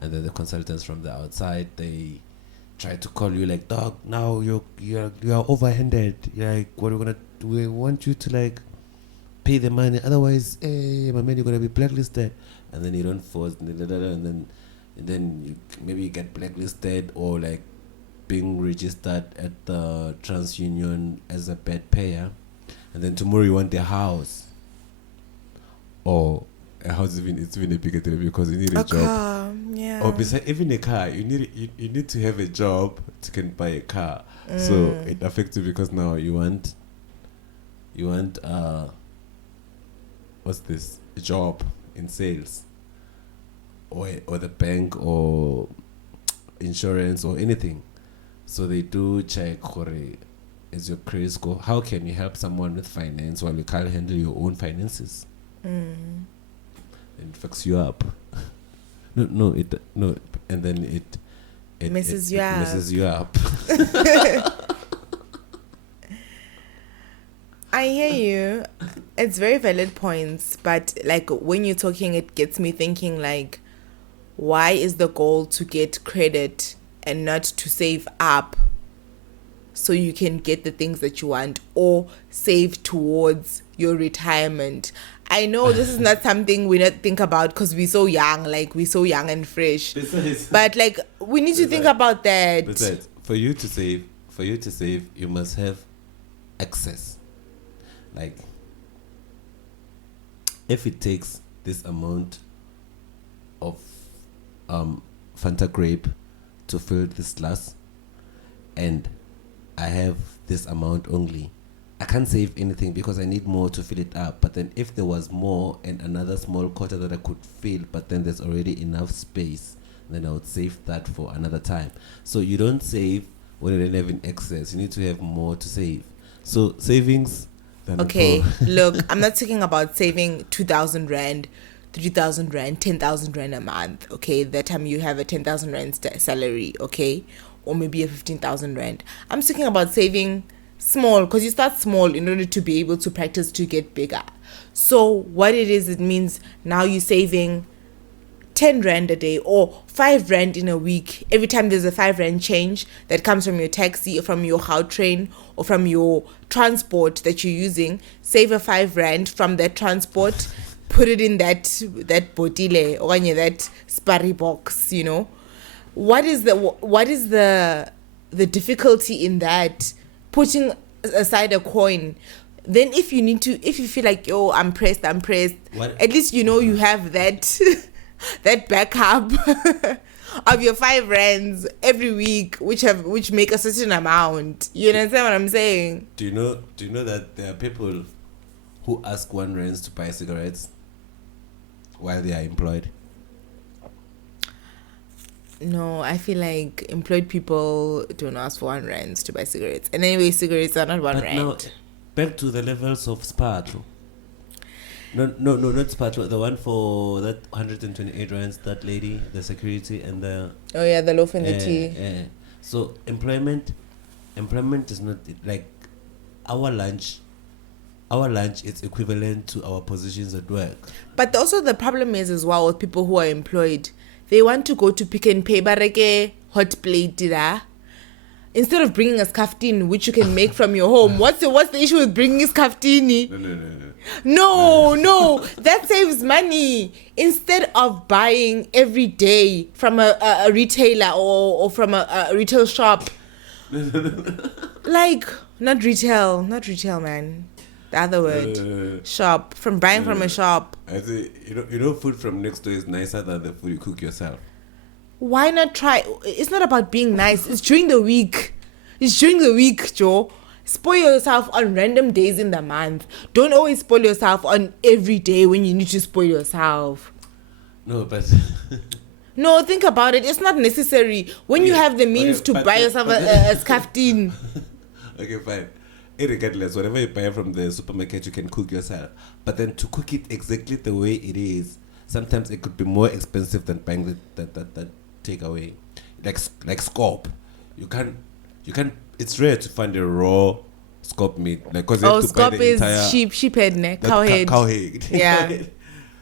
and then the consultants from the outside, they try to call you like, dog, now you are overhanded. You're like, what are we gonna do? We want you to like pay the money, otherwise, my man, you're gonna be blacklisted. And then you don't force, and then you maybe get blacklisted, or like being registered at the TransUnion as a bad payer, and then tomorrow you want a house, or a house, it's even a bigger deal, because you need a job. Car, yeah. Or besides even a car, you need to have a job to can buy a car. So it affects you, because now you want what's this, a job in sales, or the bank, or insurance, or anything. So they do check, is your credit score, how can you help someone with finance while you can't handle your own finances? It fucks you up. no, and then it messes you up. I hear you. It's very valid points, but like when you're talking, it gets me thinking like, why is the goal to get credit and not to save up so you can get the things that you want, or save towards your retirement? I know this is not something we not think about because we're so young, and fresh. But like we need to think about that. Besides, for you to save, you must have access. Like, if it takes this amount of Fanta grape to fill this glass, and I have this amount only, I can't save anything because I need more to fill it up. But then if there was more and another small quarter that I could fill, but then there's already enough space, then I would save that for another time. So you don't save when you don't have in excess. You need to have more to save. So savings. Okay, look, I'm not talking about saving 2,000 rand, 3,000 rand, 10,000 rand a month. Okay, that time you have a 10,000 rand salary. Okay, or maybe a 15,000 rand. I'm talking about saving small, because you start small in order to be able to practice to get bigger. So what it is, it means now you're saving 10 rand a day or 5 rand in a week. Every time there's a 5 rand change that comes from your taxi or from your train or from your transport that you're using, save a 5 rand from that transport, put it in that botile or that sparry box, you know. What is the difficulty in that? Putting aside a coin. Then if you feel like, yo, I'm pressed, what? At least you know you have that that backup of your 5 rands every week, which make a certain amount. You understand what I'm saying? Do you know that there are people who ask 1 rand to buy cigarettes while they are employed? No, I feel like employed people don't ask for 1 rand to buy cigarettes. And anyway, cigarettes are not 1 rand. Now, back to the levels of Spatro. No, not Spatro. The one for that 128 rands, that lady, the security, and the... Oh yeah, the loaf and the tea. So employment is not like our lunch is equivalent to our positions at work. But also the problem is as well with people who are employed, they want to go to Pick n Pay bareke hot plate there, instead of bringing a skaftini which you can make from your home. What's the issue with bringing skaftini? No, that saves money. Instead of buying every day from a retailer or from a retail shop. Like, not retail, man. The other word, shop. From buying from a shop. I say, you know, food from next door is nicer than the food you cook yourself. Why not try? It's not about being nice. It's during the week. It's during the week, Joe. Spoil yourself on random days in the month. Don't always spoil yourself on every day when you need to spoil yourself. No, but No, think about it. It's not necessary. When you have the means to buy yourself a skaftin. Okay, fine. Irregardless, whatever you buy from the supermarket, you can cook yourself. But then to cook it exactly the way it is, sometimes it could be more expensive than buying that takeaway. Like scope, you can. It's rare to find a raw scope meat. Like, cause you have to buy scope the is entire sheep head, ne? Cow head. Cow head. Yeah.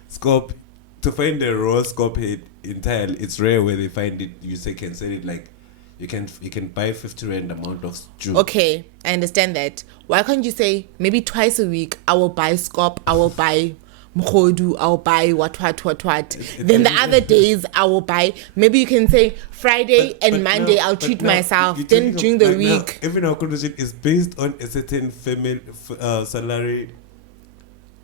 Scope, to find a raw scope head entirely, it's rare where they find it. Can sell it like you can buy 50 rand amount of stew. Okay, I understand that. Why can't you say maybe twice a week I will buy scope, I will buy mkhodu, I'll buy what. Then the other days I will buy, maybe you can say Friday and Monday I'll treat myself. Then during the week. Even our conversation is based on a certain family salary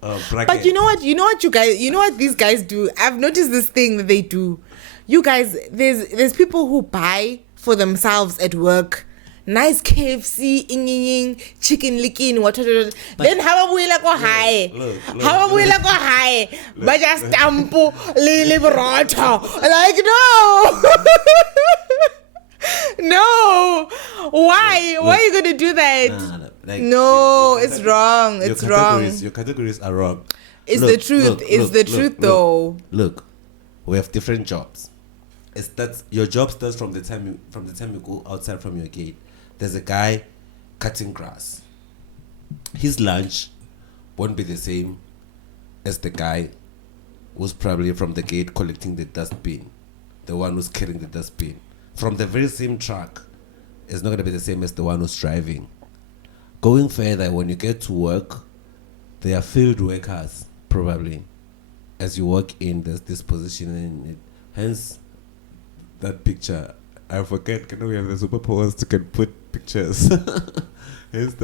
bracket. But you know what these guys do? I've noticed this thing that they do. You guys, there's people who buy for themselves at work. Nice KFC, chicken licking, what. Then how we like go high? How we like go high? But just stampo, liberata. Like no, no. Why? Why are you gonna do that? No, it's wrong. It's wrong. Your categories are wrong. It's the truth. It's the truth, though. Look, we have different jobs. Your job starts from the time you go outside from your gate. There's a guy cutting grass. His lunch won't be the same as the guy who's probably from the gate collecting the dustbin, the one who's carrying the dustbin. From the very same truck, it's not going to be the same as the one who's driving. Going further, when you get to work, they are field workers, probably. As you walk in, there's this position in it. Hence, that picture, I forget, we have the superpowers to can put pictures. Hence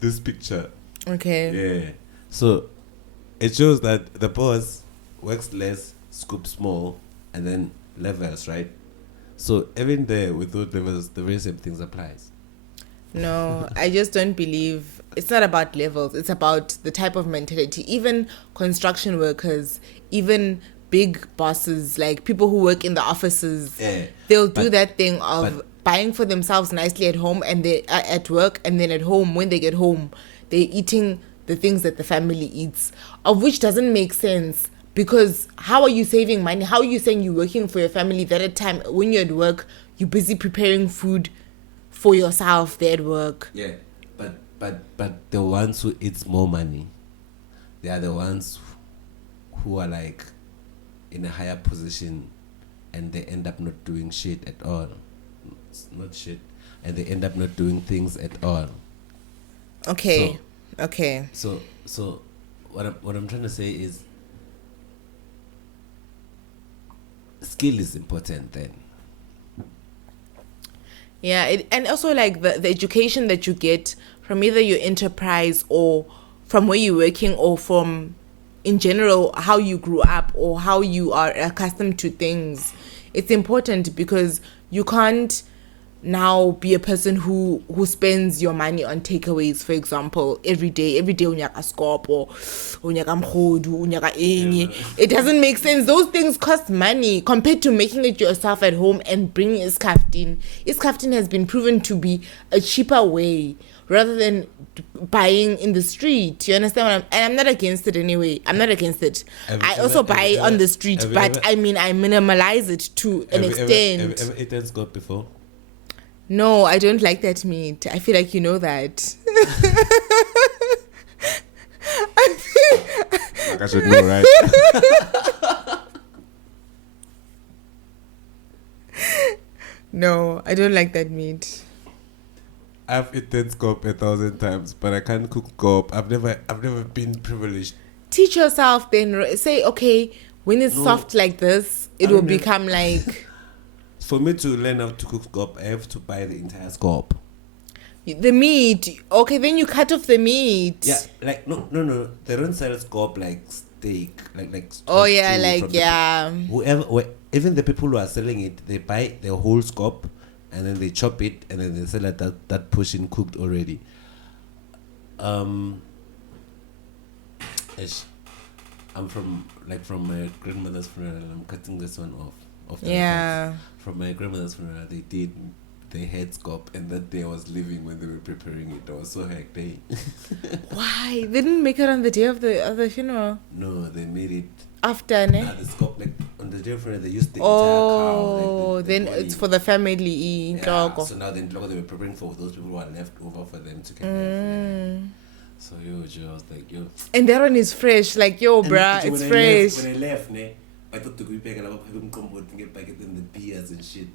this picture. Okay. Yeah. So, it shows that the boss works less, scoops more, and then levels, right? So, even there, with those levels, the very same things applies. No, I just don't believe. It's not about levels. It's about the type of mentality. Even construction workers, even big bosses, like people who work in the offices, they'll do that thing of buying for themselves nicely at home and they are at work, and then at home, when they get home, they're eating the things that the family eats, of which doesn't make sense. Because how are you saving money? How are you saying you're working for your family that at time when you're at work, you're busy preparing food for yourself there at work? Yeah, but the ones who eats more money, they are the ones who are like in a higher position, and they end up not doing shit at all. It's not shit, and they end up not doing things at all. Okay. So what I'm trying to say is, skill is important then. Yeah, and also like the education that you get from either your enterprise or from where you're working, or from in general how you grew up or how you are accustomed to things. It's important, because you can't now be a person who spends your money on takeaways, for example, every day unyaka scope or unyaka mkhodu, unyaka enye. It doesn't make sense. Those things cost money compared to making it yourself at home and bringing iskaftin. Iskaftin has been proven to be a cheaper way rather than buying in the street. You understand and I'm not against it anyway. I'm not against it. I also buy on the street, but I mean, I minimalize it to an extent. Have you eaten scope before? No, I don't like that meat. I feel like you know that. I should know, right? No, I don't like that meat. I've eaten scope 1,000 times, but I can't cook scope. I've never been privileged. Teach yourself then. Say, okay, when it's soft like this, it will become like... For me to learn how to cook scope, I have to buy the entire scope. The meat. Okay, then you cut off the meat. Yeah, like, no. They don't sell scope like steak. Like oh, yeah, like, yeah. Even the people who are selling it, they buy the whole scope and then they chop it, and then they sell it that portion cooked already. I'm from my grandmother's funeral. I'm cutting this one off the records. From my grandmother's funeral, they had scop, and that day I was living when they were preparing it. I was so hectic. Why? They didn't make it on the day of the funeral? No, they made it after, ne? The scop, on the day of funeral, they used the entire cow. Then body. It's for the family. So now they were preparing for those people who are left over for them to come. So I was like, yo. And that one is fresh, like, yo, bruh, it's fresh. When I left, I thought to go back and I was get back in the beers and shit.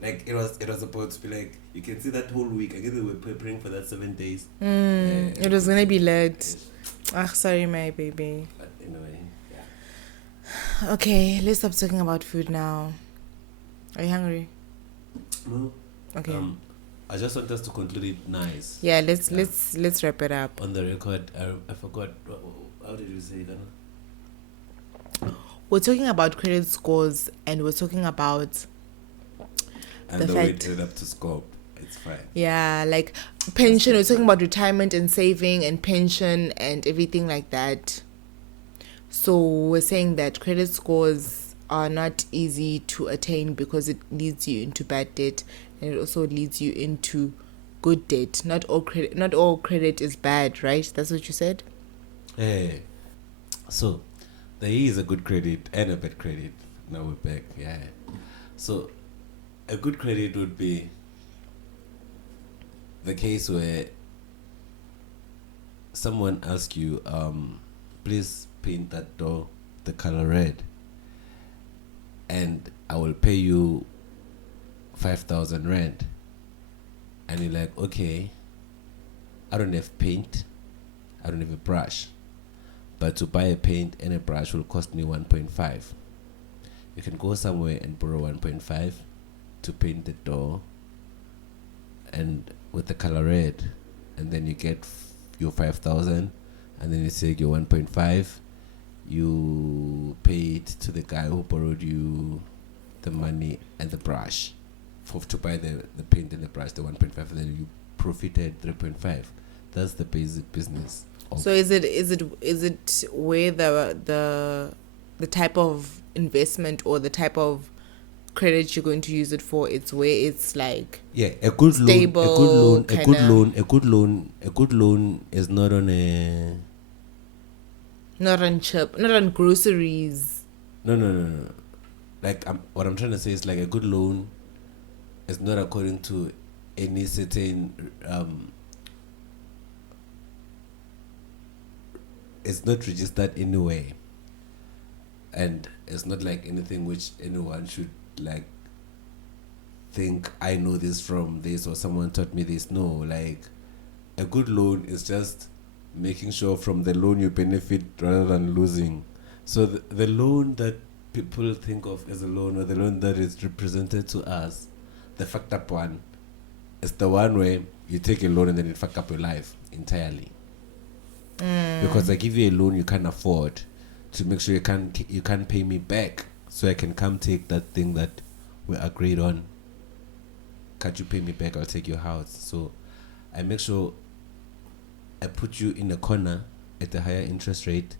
Like it was about to be like, you can see that whole week. I guess they were preparing for that 7 days. It was gonna be late. Sorry, my baby. But anyway, yeah. Okay, let's stop talking about food now. Are you hungry? No. Okay. I just want us to conclude it nice. Yeah, let's wrap it up. On the record, I forgot. How did you say that? We're talking about credit scores, and we're talking about and the way it led up to scope. It's fine. Yeah, like pension. We're talking about retirement and saving and pension and everything like that. So we're saying that credit scores are not easy to attain because it leads you into bad debt, and it also leads you into good debt. Not all credit is bad, right? That's what you said? Hey. So there is a good credit and a bad credit. Now we're back. Yeah. So a good credit would be the case where someone asks you, please paint that door the color red, and I will pay you 5,000 rand. And you're like, okay, I don't have paint, I don't have a brush, but to buy a paint and a brush will cost me 1.5. You can go somewhere and borrow 1.5 to paint the door and with the color red, and then you get your 5,000, and then you take your 1.5, you pay it to the guy who borrowed you the money and the brush to buy the paint and the brush, the 1.5, and then you profited 3.5. That's the basic business. So is it where the type of investment or the type of credit you're going to use it for? It's where it's like a good stable, loan, a good loan is not on not on groceries. No. Like what I'm trying to say is like a good loan is not according to any certain it's not registered anywhere, and it's not like anything which anyone should like think I know this from this or someone taught me this. No, like a good loan is just making sure from the loan you benefit rather than losing. So the loan that people think of as a loan, or the loan that is represented to us, the fucked up one, is the one where you take a loan and then it fuck up your life entirely. Because I give you a loan you can't afford, to make sure you can't pay me back, so I can come take that thing that we agreed on. Can't you pay me back? I'll take your house. So I make sure I put you in a corner at a higher interest rate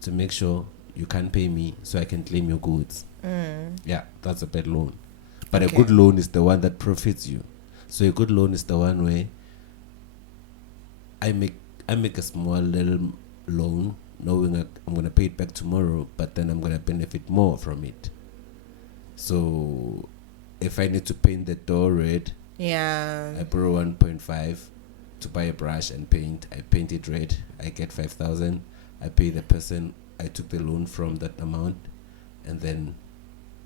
to make sure you can't pay me, so I can claim your goods. Yeah, that's a bad loan. But a good loan is the one that profits you. So a good loan is the one where I make a small little loan, knowing that I'm going to pay it back tomorrow, but then I'm going to benefit more from it. So if I need to paint the door red, I borrow 1.5 to buy a brush and paint. I paint it red. I get 5,000. I pay the person I took the loan from that amount, and then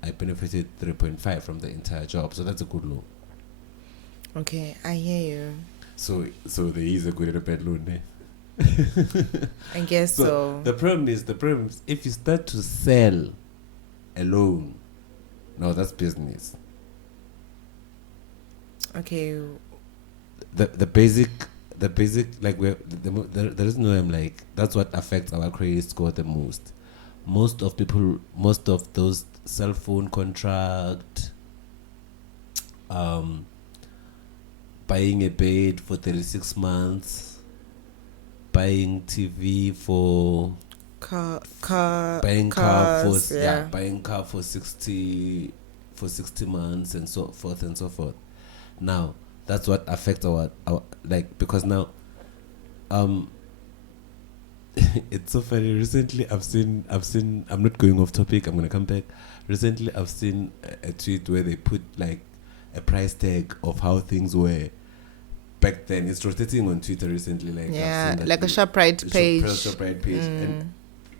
I benefited 3.5 from the entire job. So that's a good loan. Okay, I hear you. So there is a good and a bad loan there. I guess so. The problem is if you start to sell a loan, no, that's business. Okay. The basic like the reason why I'm like, that's what affects our credit score the most. Most of those cell phone contract, buying a bed for 36 months, buying TV for buying car for 60 months and so forth and so forth. Now that's what affects our like, because now it's so funny. Recently I've seen I'm not going off topic, I'm gonna come back. Recently I've seen a tweet where they put like a price tag of how things were back then. It's rotating on Twitter recently, like like a ShopRite page.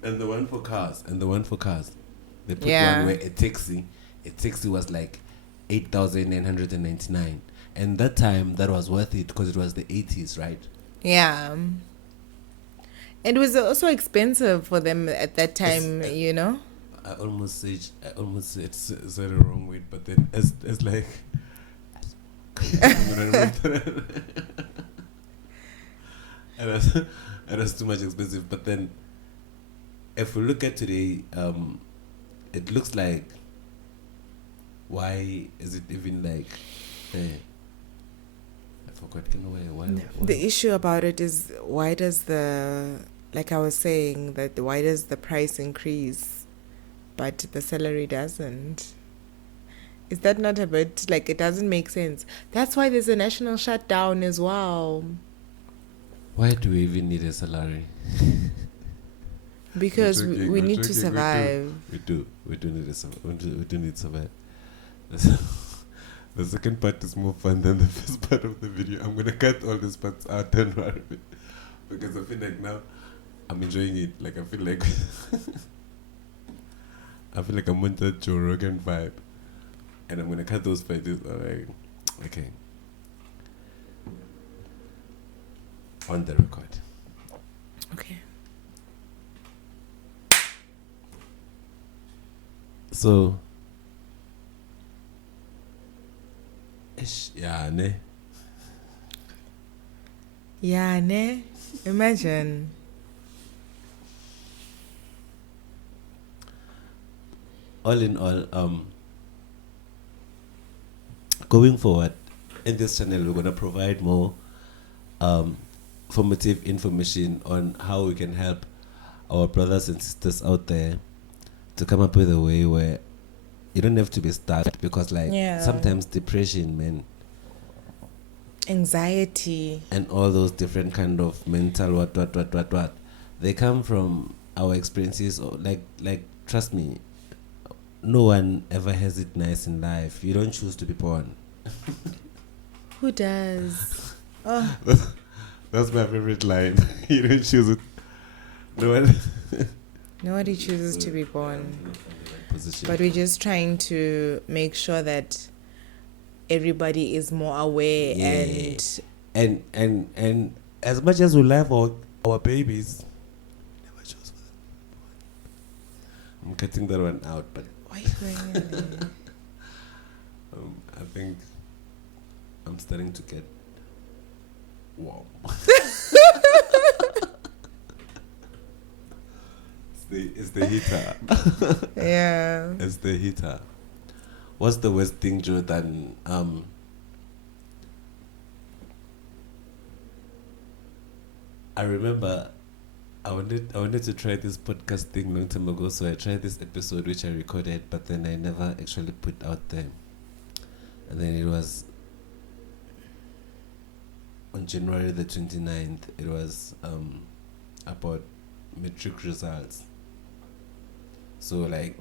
And the one for cars, they put one where a taxi was like 8,999, and that time that was worth it because it was the 80s, right? Yeah. It was also expensive for them at that time, you know. I almost said the wrong way, but then it's like it was too much expensive. But then, if we look at today, it looks like, why is it even like? I forgot. Why? The issue about it is, why does like I was saying, that why does the price increase, but the salary doesn't? Is that not a bit like, it doesn't make sense? That's why there's a national shutdown as well. Why do we even need a salary? Because we need to survive. We do need a survive. We do need to survive. The second part is more fun than the first part of the video. I'm gonna cut all these parts out, don't worry, because I feel like now I'm enjoying it. Like I feel like I'm on that Joe Rogan vibe, and I'm gonna cut those parts. Alright, okay. On the record. Okay. So, yeah, ne? Imagine. All in all, going forward in this channel, we're gonna provide more formative information on how we can help our brothers and sisters out there to come up with a way where you don't have to be stuck, because sometimes depression, man, anxiety, and all those different kind of mental what they come from our experiences. Or like trust me, no one ever has it nice in life. You don't choose to be born. Who does? Oh. That's my favorite line. You don't choose it. No one. Nobody chooses to be born. But we're just trying to make sure that everybody is more aware, and as much as we love our babies, never chose for them. I'm cutting that one out, but why are you going in there? I think I'm starting to get warm. It's the heater. Yeah. It's the heater. What's the worst thing, Joe, than I remember I wanted to try this podcast thing long time ago, so I tried this episode which I recorded, but then I never actually put out there. And then it was on January the 29th. It was about matric results. So like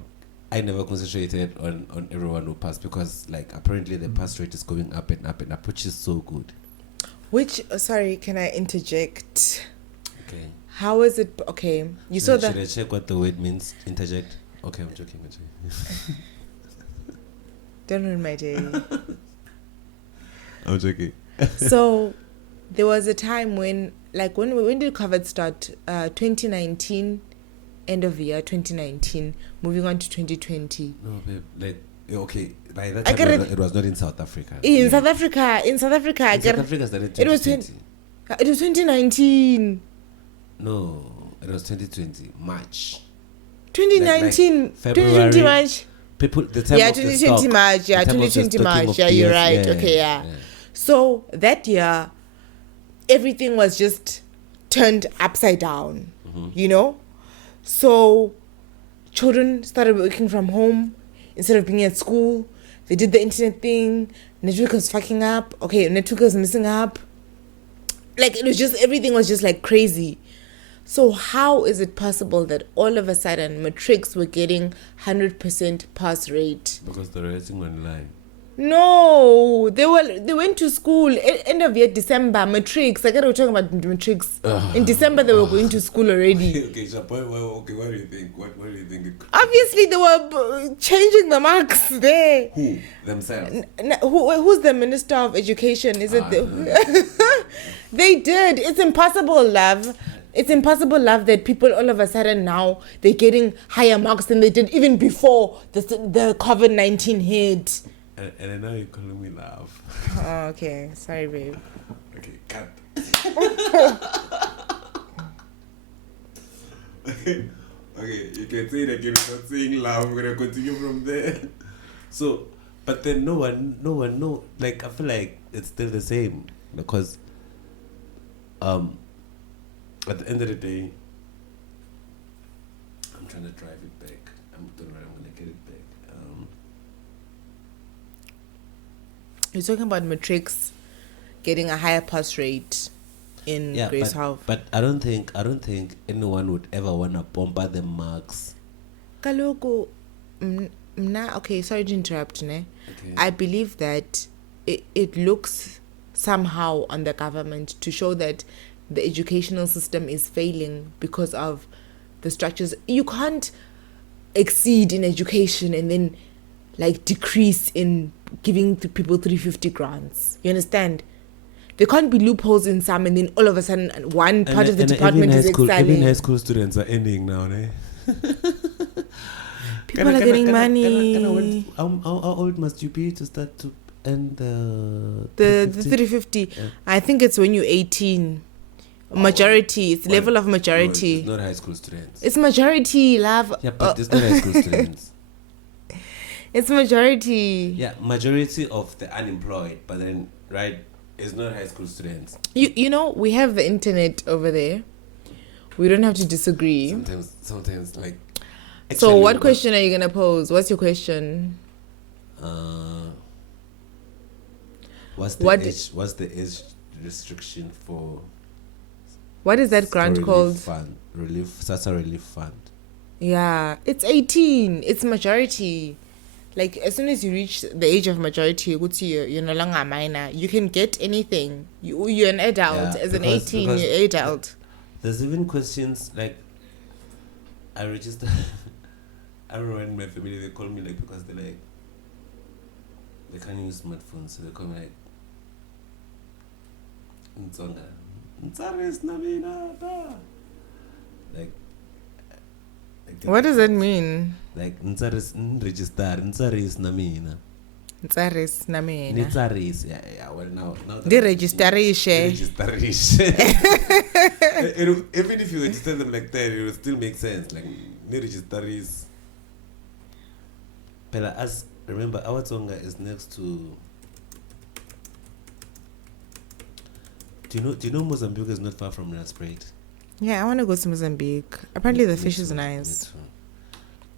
I never concentrated on everyone who passed, because like apparently the pass rate is going up and up and up, which is so good. Sorry, can I interject? Okay. How is it? Okay, should I check what the word means? Interject. Okay, I'm joking. Don't ruin my day. I'm joking. So there was a time when did COVID start? 2019. End of the year 2019, moving on to 2020. No, babe, okay, by that time it was not in South Africa. In South Africa, South Africa started 2020. It was 2019. No, it was 2020 March. 2019 2020 March. People, the time 2020 March. 2020 March. Yeah, you're right. Okay, yeah. So that year, everything was just turned upside down, you know? So children started working from home instead of being at school. They did the internet thing. Network was fucking up. Okay, network was messing up. Like, it was just, everything was just like crazy. So how is it possible that all of a sudden matrics were getting 100% pass rate? Because they're writing online. No, they went to school end of year December matrics. Like, I was talking about matrics. In December they were going to school already. Okay, so what do you think? What do you think? Obviously they were changing the marks there. Who themselves? Who's the Minister of Education? Is it They did. It's impossible, love. It's impossible, love, that people all of a sudden now they're getting higher marks than they did even before the COVID-19 hit. And now you're calling me love. Oh, okay. Sorry, babe. Okay, cut. Okay, you can say that you're not saying love. We're gonna continue from there. So, but then no one, like, I feel like it's still the same because, at the end of the day, I'm trying to drive it back. Don't worry, I'm gonna get it back. You're talking about matrics getting a higher pass rate in Grace House. But I don't think anyone would ever wanna bombard the marks. Kaloku, okay, sorry to interrupt, ne? Okay. I believe that it looks somehow on the government to show that the educational system is failing because of the structures. You can't exceed in education and then like decrease in giving people 350 grants. You understand? There can't be loopholes in some and then all of a sudden one part of the department is excelling. Even high school students are ending now, ne? People are getting money. How old must you be to start to end the 350? Yeah. I think it's when you're 18. Majority. It's level of majority. No, it's not high school students. It's majority, love. Yeah, but it's not high school students. It's majority. Yeah, majority of the unemployed, but then, right, it's not high school students. You know, we have the internet over there. We don't have to disagree. Sometimes like... So what question are you going to pose? What's your question? What's the age restriction for... What is that grant called? SASSA Relief Fund. Yeah, it's 18. It's majority. Like, as soon as you reach the age of majority, you're no longer a minor. You can get anything. You're an adult. As an 18, you're an adult. There's even questions like, I register... I don't know, in my family, they call me like, because they're like, they can't use smartphones, so they call me like, Ntsonga. Ntsaris namina da. Like, what does that mean? Like, Ntsaris register, Ntsaris namina. Ntsaris namina. Ntsaris, yeah, well, now the registerishe. Even if you register them like that, it will still make sense. Like, the registeris. Pela, remember, our Tsonga is next to... Do you know Mozambique is not far from Nelspruit? Yeah, I want to go to Mozambique. Apparently the fish is nice.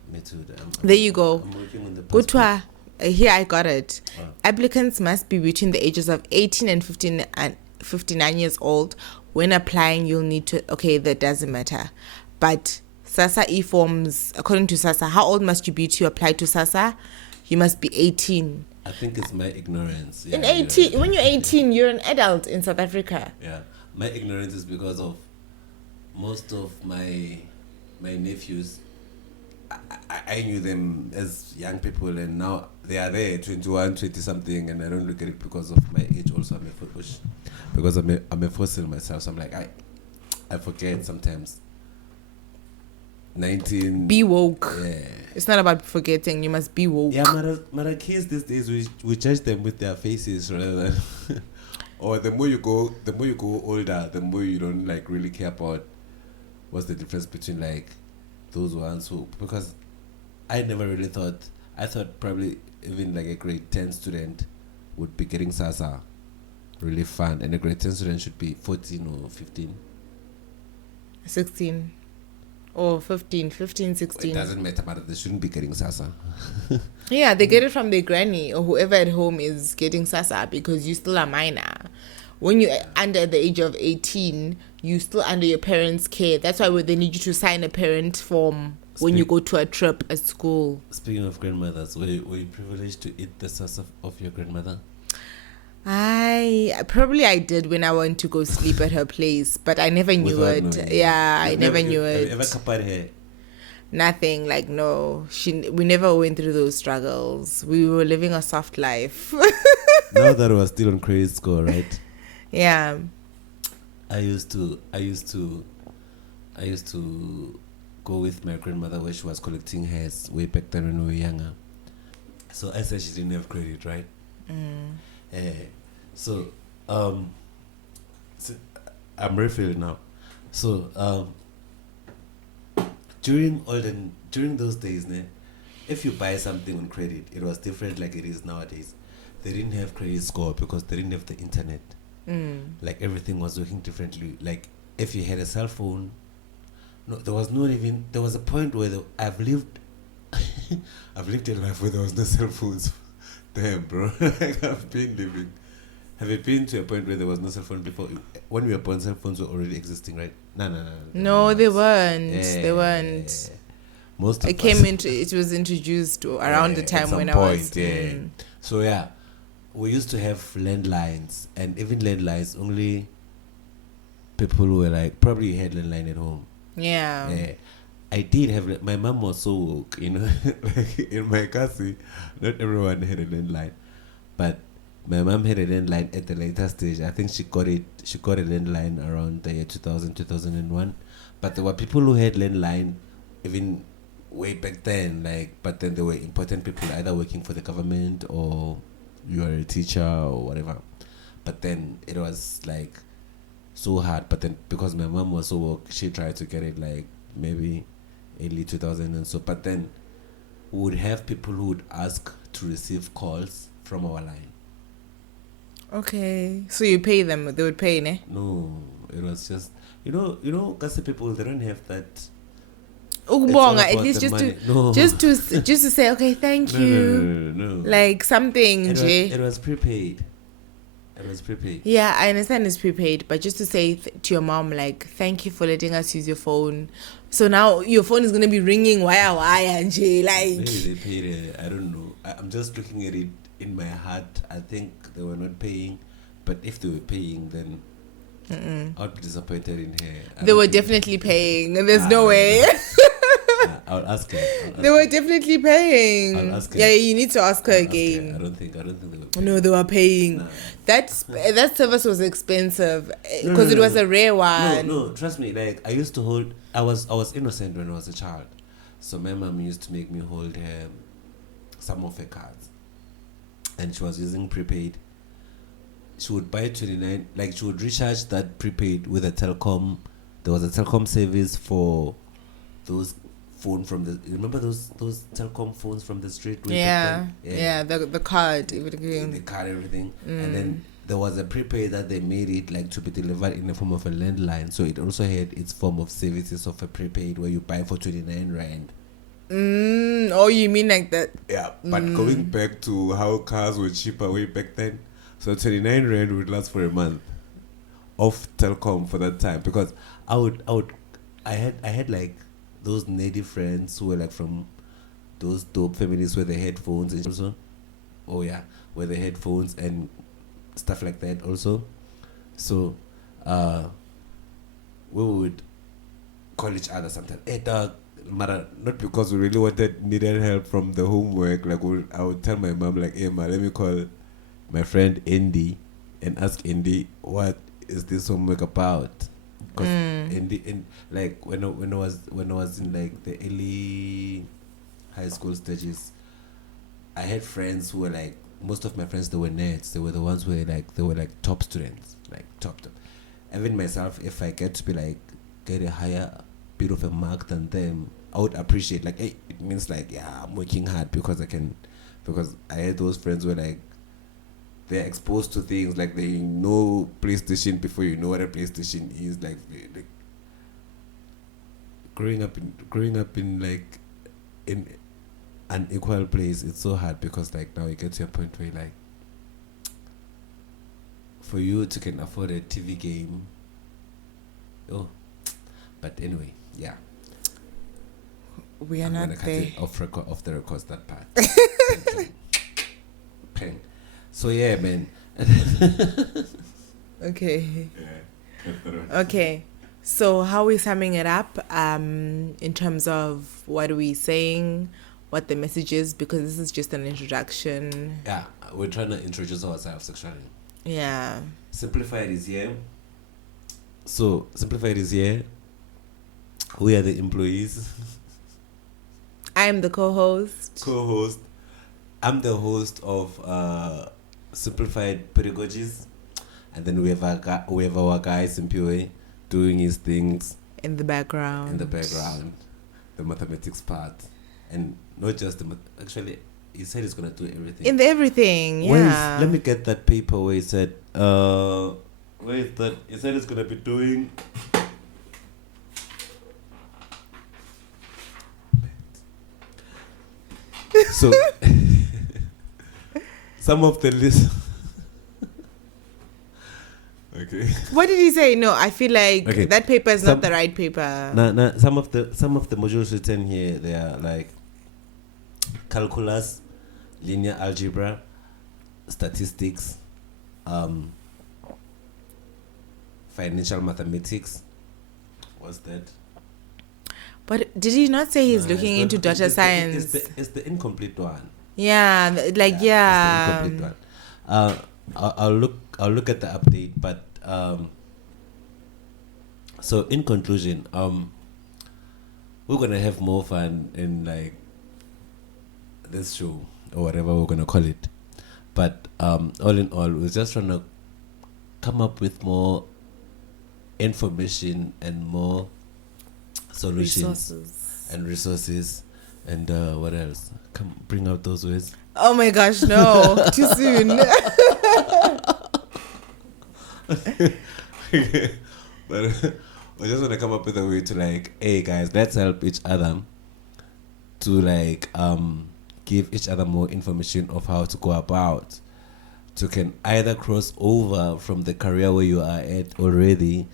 Me too. There you go. I'm working on the passport. Here I got it. Oh. Applicants must be between the ages of 18 and 59 years old. When applying, you'll need to... Okay, that doesn't matter. But SASSA e-forms, according to SASSA, how old must you be to apply to SASSA? You must be 18. I think it's my ignorance. Yeah, when you're 18, you're an adult in South Africa. Yeah, my ignorance is because of most of my nephews. I knew them as young people, and now they are there, 21, 20 something, and I don't look at it because of my age. Also, I'm a fossil myself, so I'm like I forget sometimes. 19. Be woke. Yeah. It's not about forgetting. You must be woke. Yeah, Mara kids these days, we judge them with their faces rather than... or the more you go older, the more you don't like really care about what's the difference between like those ones who... Because I never really thought... I thought probably even like a grade 10 student would be getting SASSA. really fun. And a grade 10 student should be 14 or 15. 16 or 15, It 16. doesn't matter, but they shouldn't be getting SASA. Yeah, they get it from their granny or whoever at home is getting SASA because you still a minor. When you're under the age of 18, you still under your parents' care. That's why they need you to sign a parent form when you go to a trip at school. Speaking of grandmothers, were you privileged to eat the SASA of your grandmother? I did when I went to go sleep at her place, but I never knew Without it. knowing. Yeah, I never knew Have you it. ever kapad her? Nothing, like no. We never went through those struggles. We were living a soft life. Now that we're still on credit score, right? Yeah. I used to go with my grandmother where she was collecting hairs way back then when we were younger. So I said she didn't have credit, right? So I'm refilling now. So during those days, if you buy something on credit, it was different like it is nowadays. They didn't have credit score because they didn't have the internet. Like everything was working differently. Like if you had a cell phone, there was a point where I've lived a life where there was no cell phones. Damn, bro. Like I've been living. Have you been to a point where there was no cell phone before? When we were born, cell phones were already existing, right? No, they weren't. They weren't. It was introduced around the time when I was. So yeah, we used to have landlines, and even landlines, only people who were like probably had landline at home. Yeah. I did have. My mom was so woke, like in my country, not everyone had a landline, but my mom had a landline at the later stage. I think she got a landline around the year 2000, 2001. But there were people who had landline even way back then, but then they were important people either working for the government or you are a teacher or whatever. But then it was like so hard. But then because my mom was so woke, she tried to get it like maybe early 2000 and so. But then we would have people who would ask to receive calls from our line. Okay, so you pay them? They would pay, ne? No, it was just Kasi people, they don't have that. At least just to say okay, thank you. No. Like something. It was prepaid. Yeah, I understand it's prepaid, but just to say to your mom, like, thank you for letting us use your phone. So now your phone is gonna be ringing wire, and like. Maybe they paid it. I don't know. I'm just looking at it in my heart. I think they were not paying, but if they were paying, then I'd be disappointed in her. They were definitely paying. There's no way. I'll ask her. They were definitely paying. I'll ask her. Yeah, you need to ask her again. I don't think they were paying. No, they were paying. Nah. That service was expensive because it was a rare one. No, trust me. Like I used to hold. I was innocent when I was a child, so my mom used to make me hold some of her cards, and she was using prepaid. She would buy 29. Like she would recharge that prepaid with a telecom. There was a telecom service for those phone from the. Remember those telecom phones from the street? Yeah. The card. The card, everything, and then there was a prepaid that they made it like to be delivered in the form of a landline. So it also had its form of services of a prepaid where you buy for 29 rand. Oh, you mean like that? Yeah, but going back to how cars were cheaper way back then, so 29 rand would last for a month of telecom for that time, because I had like those native friends who were like from those dope families where they had phones and also, where they had phones and stuff like that also. So we would call each other sometimes. Hey dog, not because we really needed help from the homework. Like I would tell my mom like, hey ma, let me call my friend Andy and ask Andy what is this homework about. Because in like when I was in like the early high school stages, I had friends who were like, most of my friends, they were nerds. They were the ones who were like top students, like top. Even myself, if I get to be like get a higher bit of a mark than them, I would appreciate like, hey, it means like, yeah, I'm working hard because I had those friends who were like they're exposed to things like they know PlayStation before you know what a PlayStation is. Like growing up in like in an equal place, it's so hard because like now you get to a point where like for you to can afford a TV game. Oh, but anyway, yeah. We are I'm not gonna cut there. it off the records that part. Peng. So yeah, man. Okay. Yeah. Okay. So how are we summing it up? In terms of what are we saying, what the message is, because this is just an introduction. Yeah, we're trying to introduce ourselves actually. Yeah. simpliFIED is here. So simpliFIED is here. We are the employees. I am the co-host. Co-host. I'm the host of simpliFIED Pedagogies, and then we have our guy Simpiwe doing his things In the background. the mathematics part, and not just actually. He said he's gonna do everything. In the everything, yeah. Let me get that paper where he said. Where is that? He said he's gonna be doing. So, some of the list. Okay. What did he say? No, I feel like Okay. that paper is not the right paper. No. Some of the modules written here, they are like calculus, linear algebra, statistics, financial mathematics. What's that? But did he not say he's No, looking it's into not- data it's science? It's the incomplete one. Yeah, It's the incomplete one. I'll look at the update, but so in conclusion, we're gonna have more fun in like this show or whatever we're gonna call it. But all in all, we're just trying to come up with more information and more solutions and resources and what else? Come bring out those words. Oh my gosh, no. Too soon. But we just want to come up with a way to like, hey guys, let's help each other to like give each other more information of how to go about to can either cross over from the career where you are at already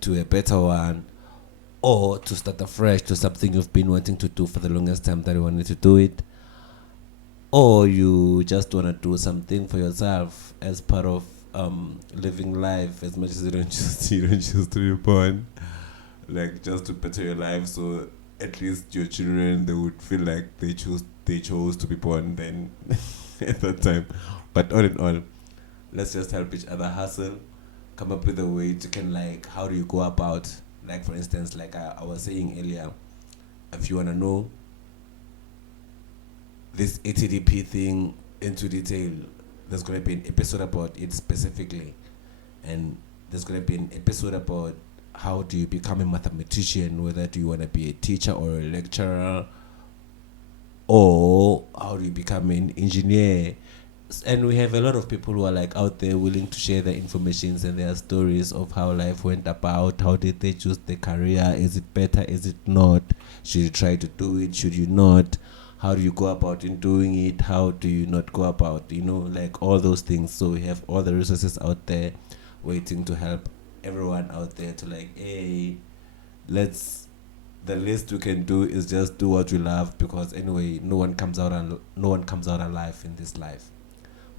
to a better one, or to start afresh to something you've been wanting to do for the longest time that you wanted to do it, or you just want to do something for yourself as part of living life, as much as you don't choose to be born, like just to better your life, so at least your children, they would feel like they chose to be born then at that time. But all in all, let's just help each other hustle, come up with a way to can like, how do you go about, like for instance, like I was saying earlier, if you want to know this ATDP thing into detail, there's going to be an episode about it specifically, and there's going to be an episode about how do you become a mathematician, whether do you want to be a teacher or a lecturer, or how do you become an engineer. And we have a lot of people who are like out there willing to share their informations and their stories of how life went about, how did they choose their career, is it better, is it not, should you try to do it, should you not, how do you go about in doing it, how do you not go about, like all those things. So we have all the resources out there waiting to help everyone out there to like, hey, the least we can do is just do what we love, because anyway no one comes out alive in this life.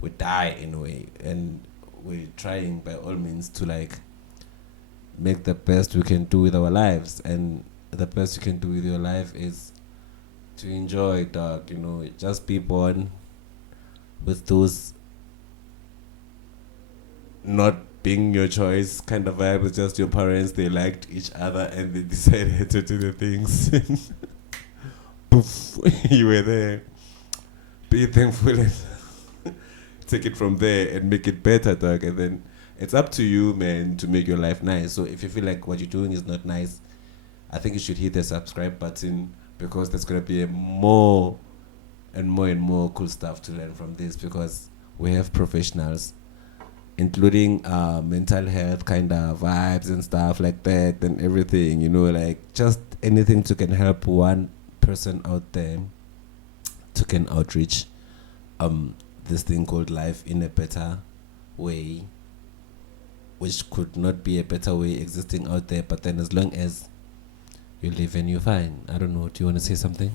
We die anyway, and we're trying by all means to like make the best we can do with our lives, and the best you can do with your life is to enjoy, dog. Just be born with those not being your choice kind of vibe. It's just your parents, they liked each other and they decided to do the things. Poof, you were there. Be thankful and take it from there and make it better, dog. And then it's up to you, man, to make your life nice. So if you feel like what you're doing is not nice, I think you should hit the subscribe button, because there's going to be more and more cool stuff to learn from this, because we have professionals, including mental health kind of vibes and stuff like that and everything, like just anything to can help one person out there to can outreach this thing called life in a better way, which could not be a better way existing out there, but then as long as you live and you're fine. I don't know, do you want to say something?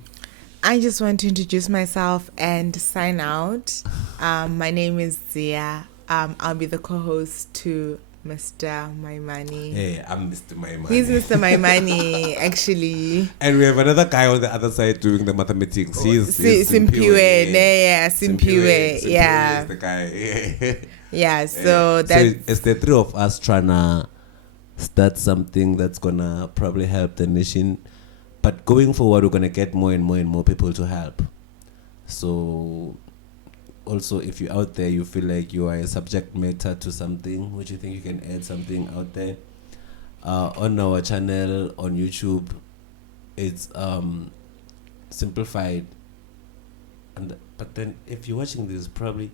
I just want to introduce myself and sign out. My name is Zia. I'll be the co-host to Mr. Maimani. Hey, I'm Mr. Maimani. He's Mr. Maimani, actually. And we have another guy on the other side doing the mathematics. He's simpliFIED. Yeah, simpliFIED. Yeah. Is the guy. Yeah, so that's... So it's the three of us trying to start something that's going to probably help the nation. But going forward, we're going to get more and more people to help. So... Also, if you're out there, you feel like you are a subject matter to something, which you think you can add something out there, on our channel on YouTube, it's simpliFIED. But then, if you're watching this, probably.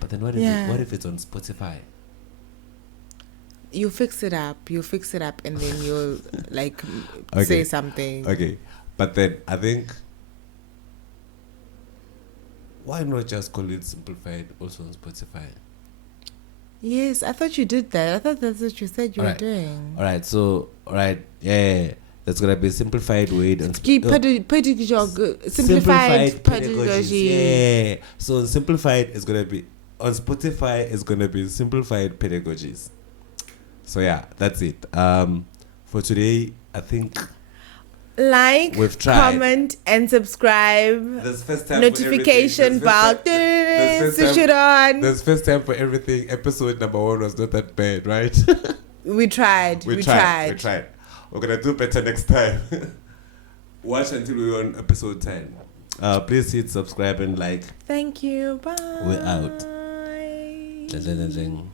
But then, what if it's on Spotify? You fix it up, and then you'll say something. Okay, but then I think. Why not just call it simpliFIED also on Spotify? Yes, I thought you did that. I thought that's what you said you were doing. Alright, yeah. That's going to be simpliFIED way on simpliFIED Pedagogies. Yeah. So on simpliFIED is going to be, on Spotify is going to be simpliFIED Pedagogies. So yeah, that's it. For today, I think... Like, comment, and subscribe. This first time notification bell. Switch it on. This first time for everything. Episode number 1 was not that bad, right? We tried. We tried. We're gonna do better next time. Watch until we're on episode 10. Please hit subscribe and like. Thank you. Bye. We're out. Ding.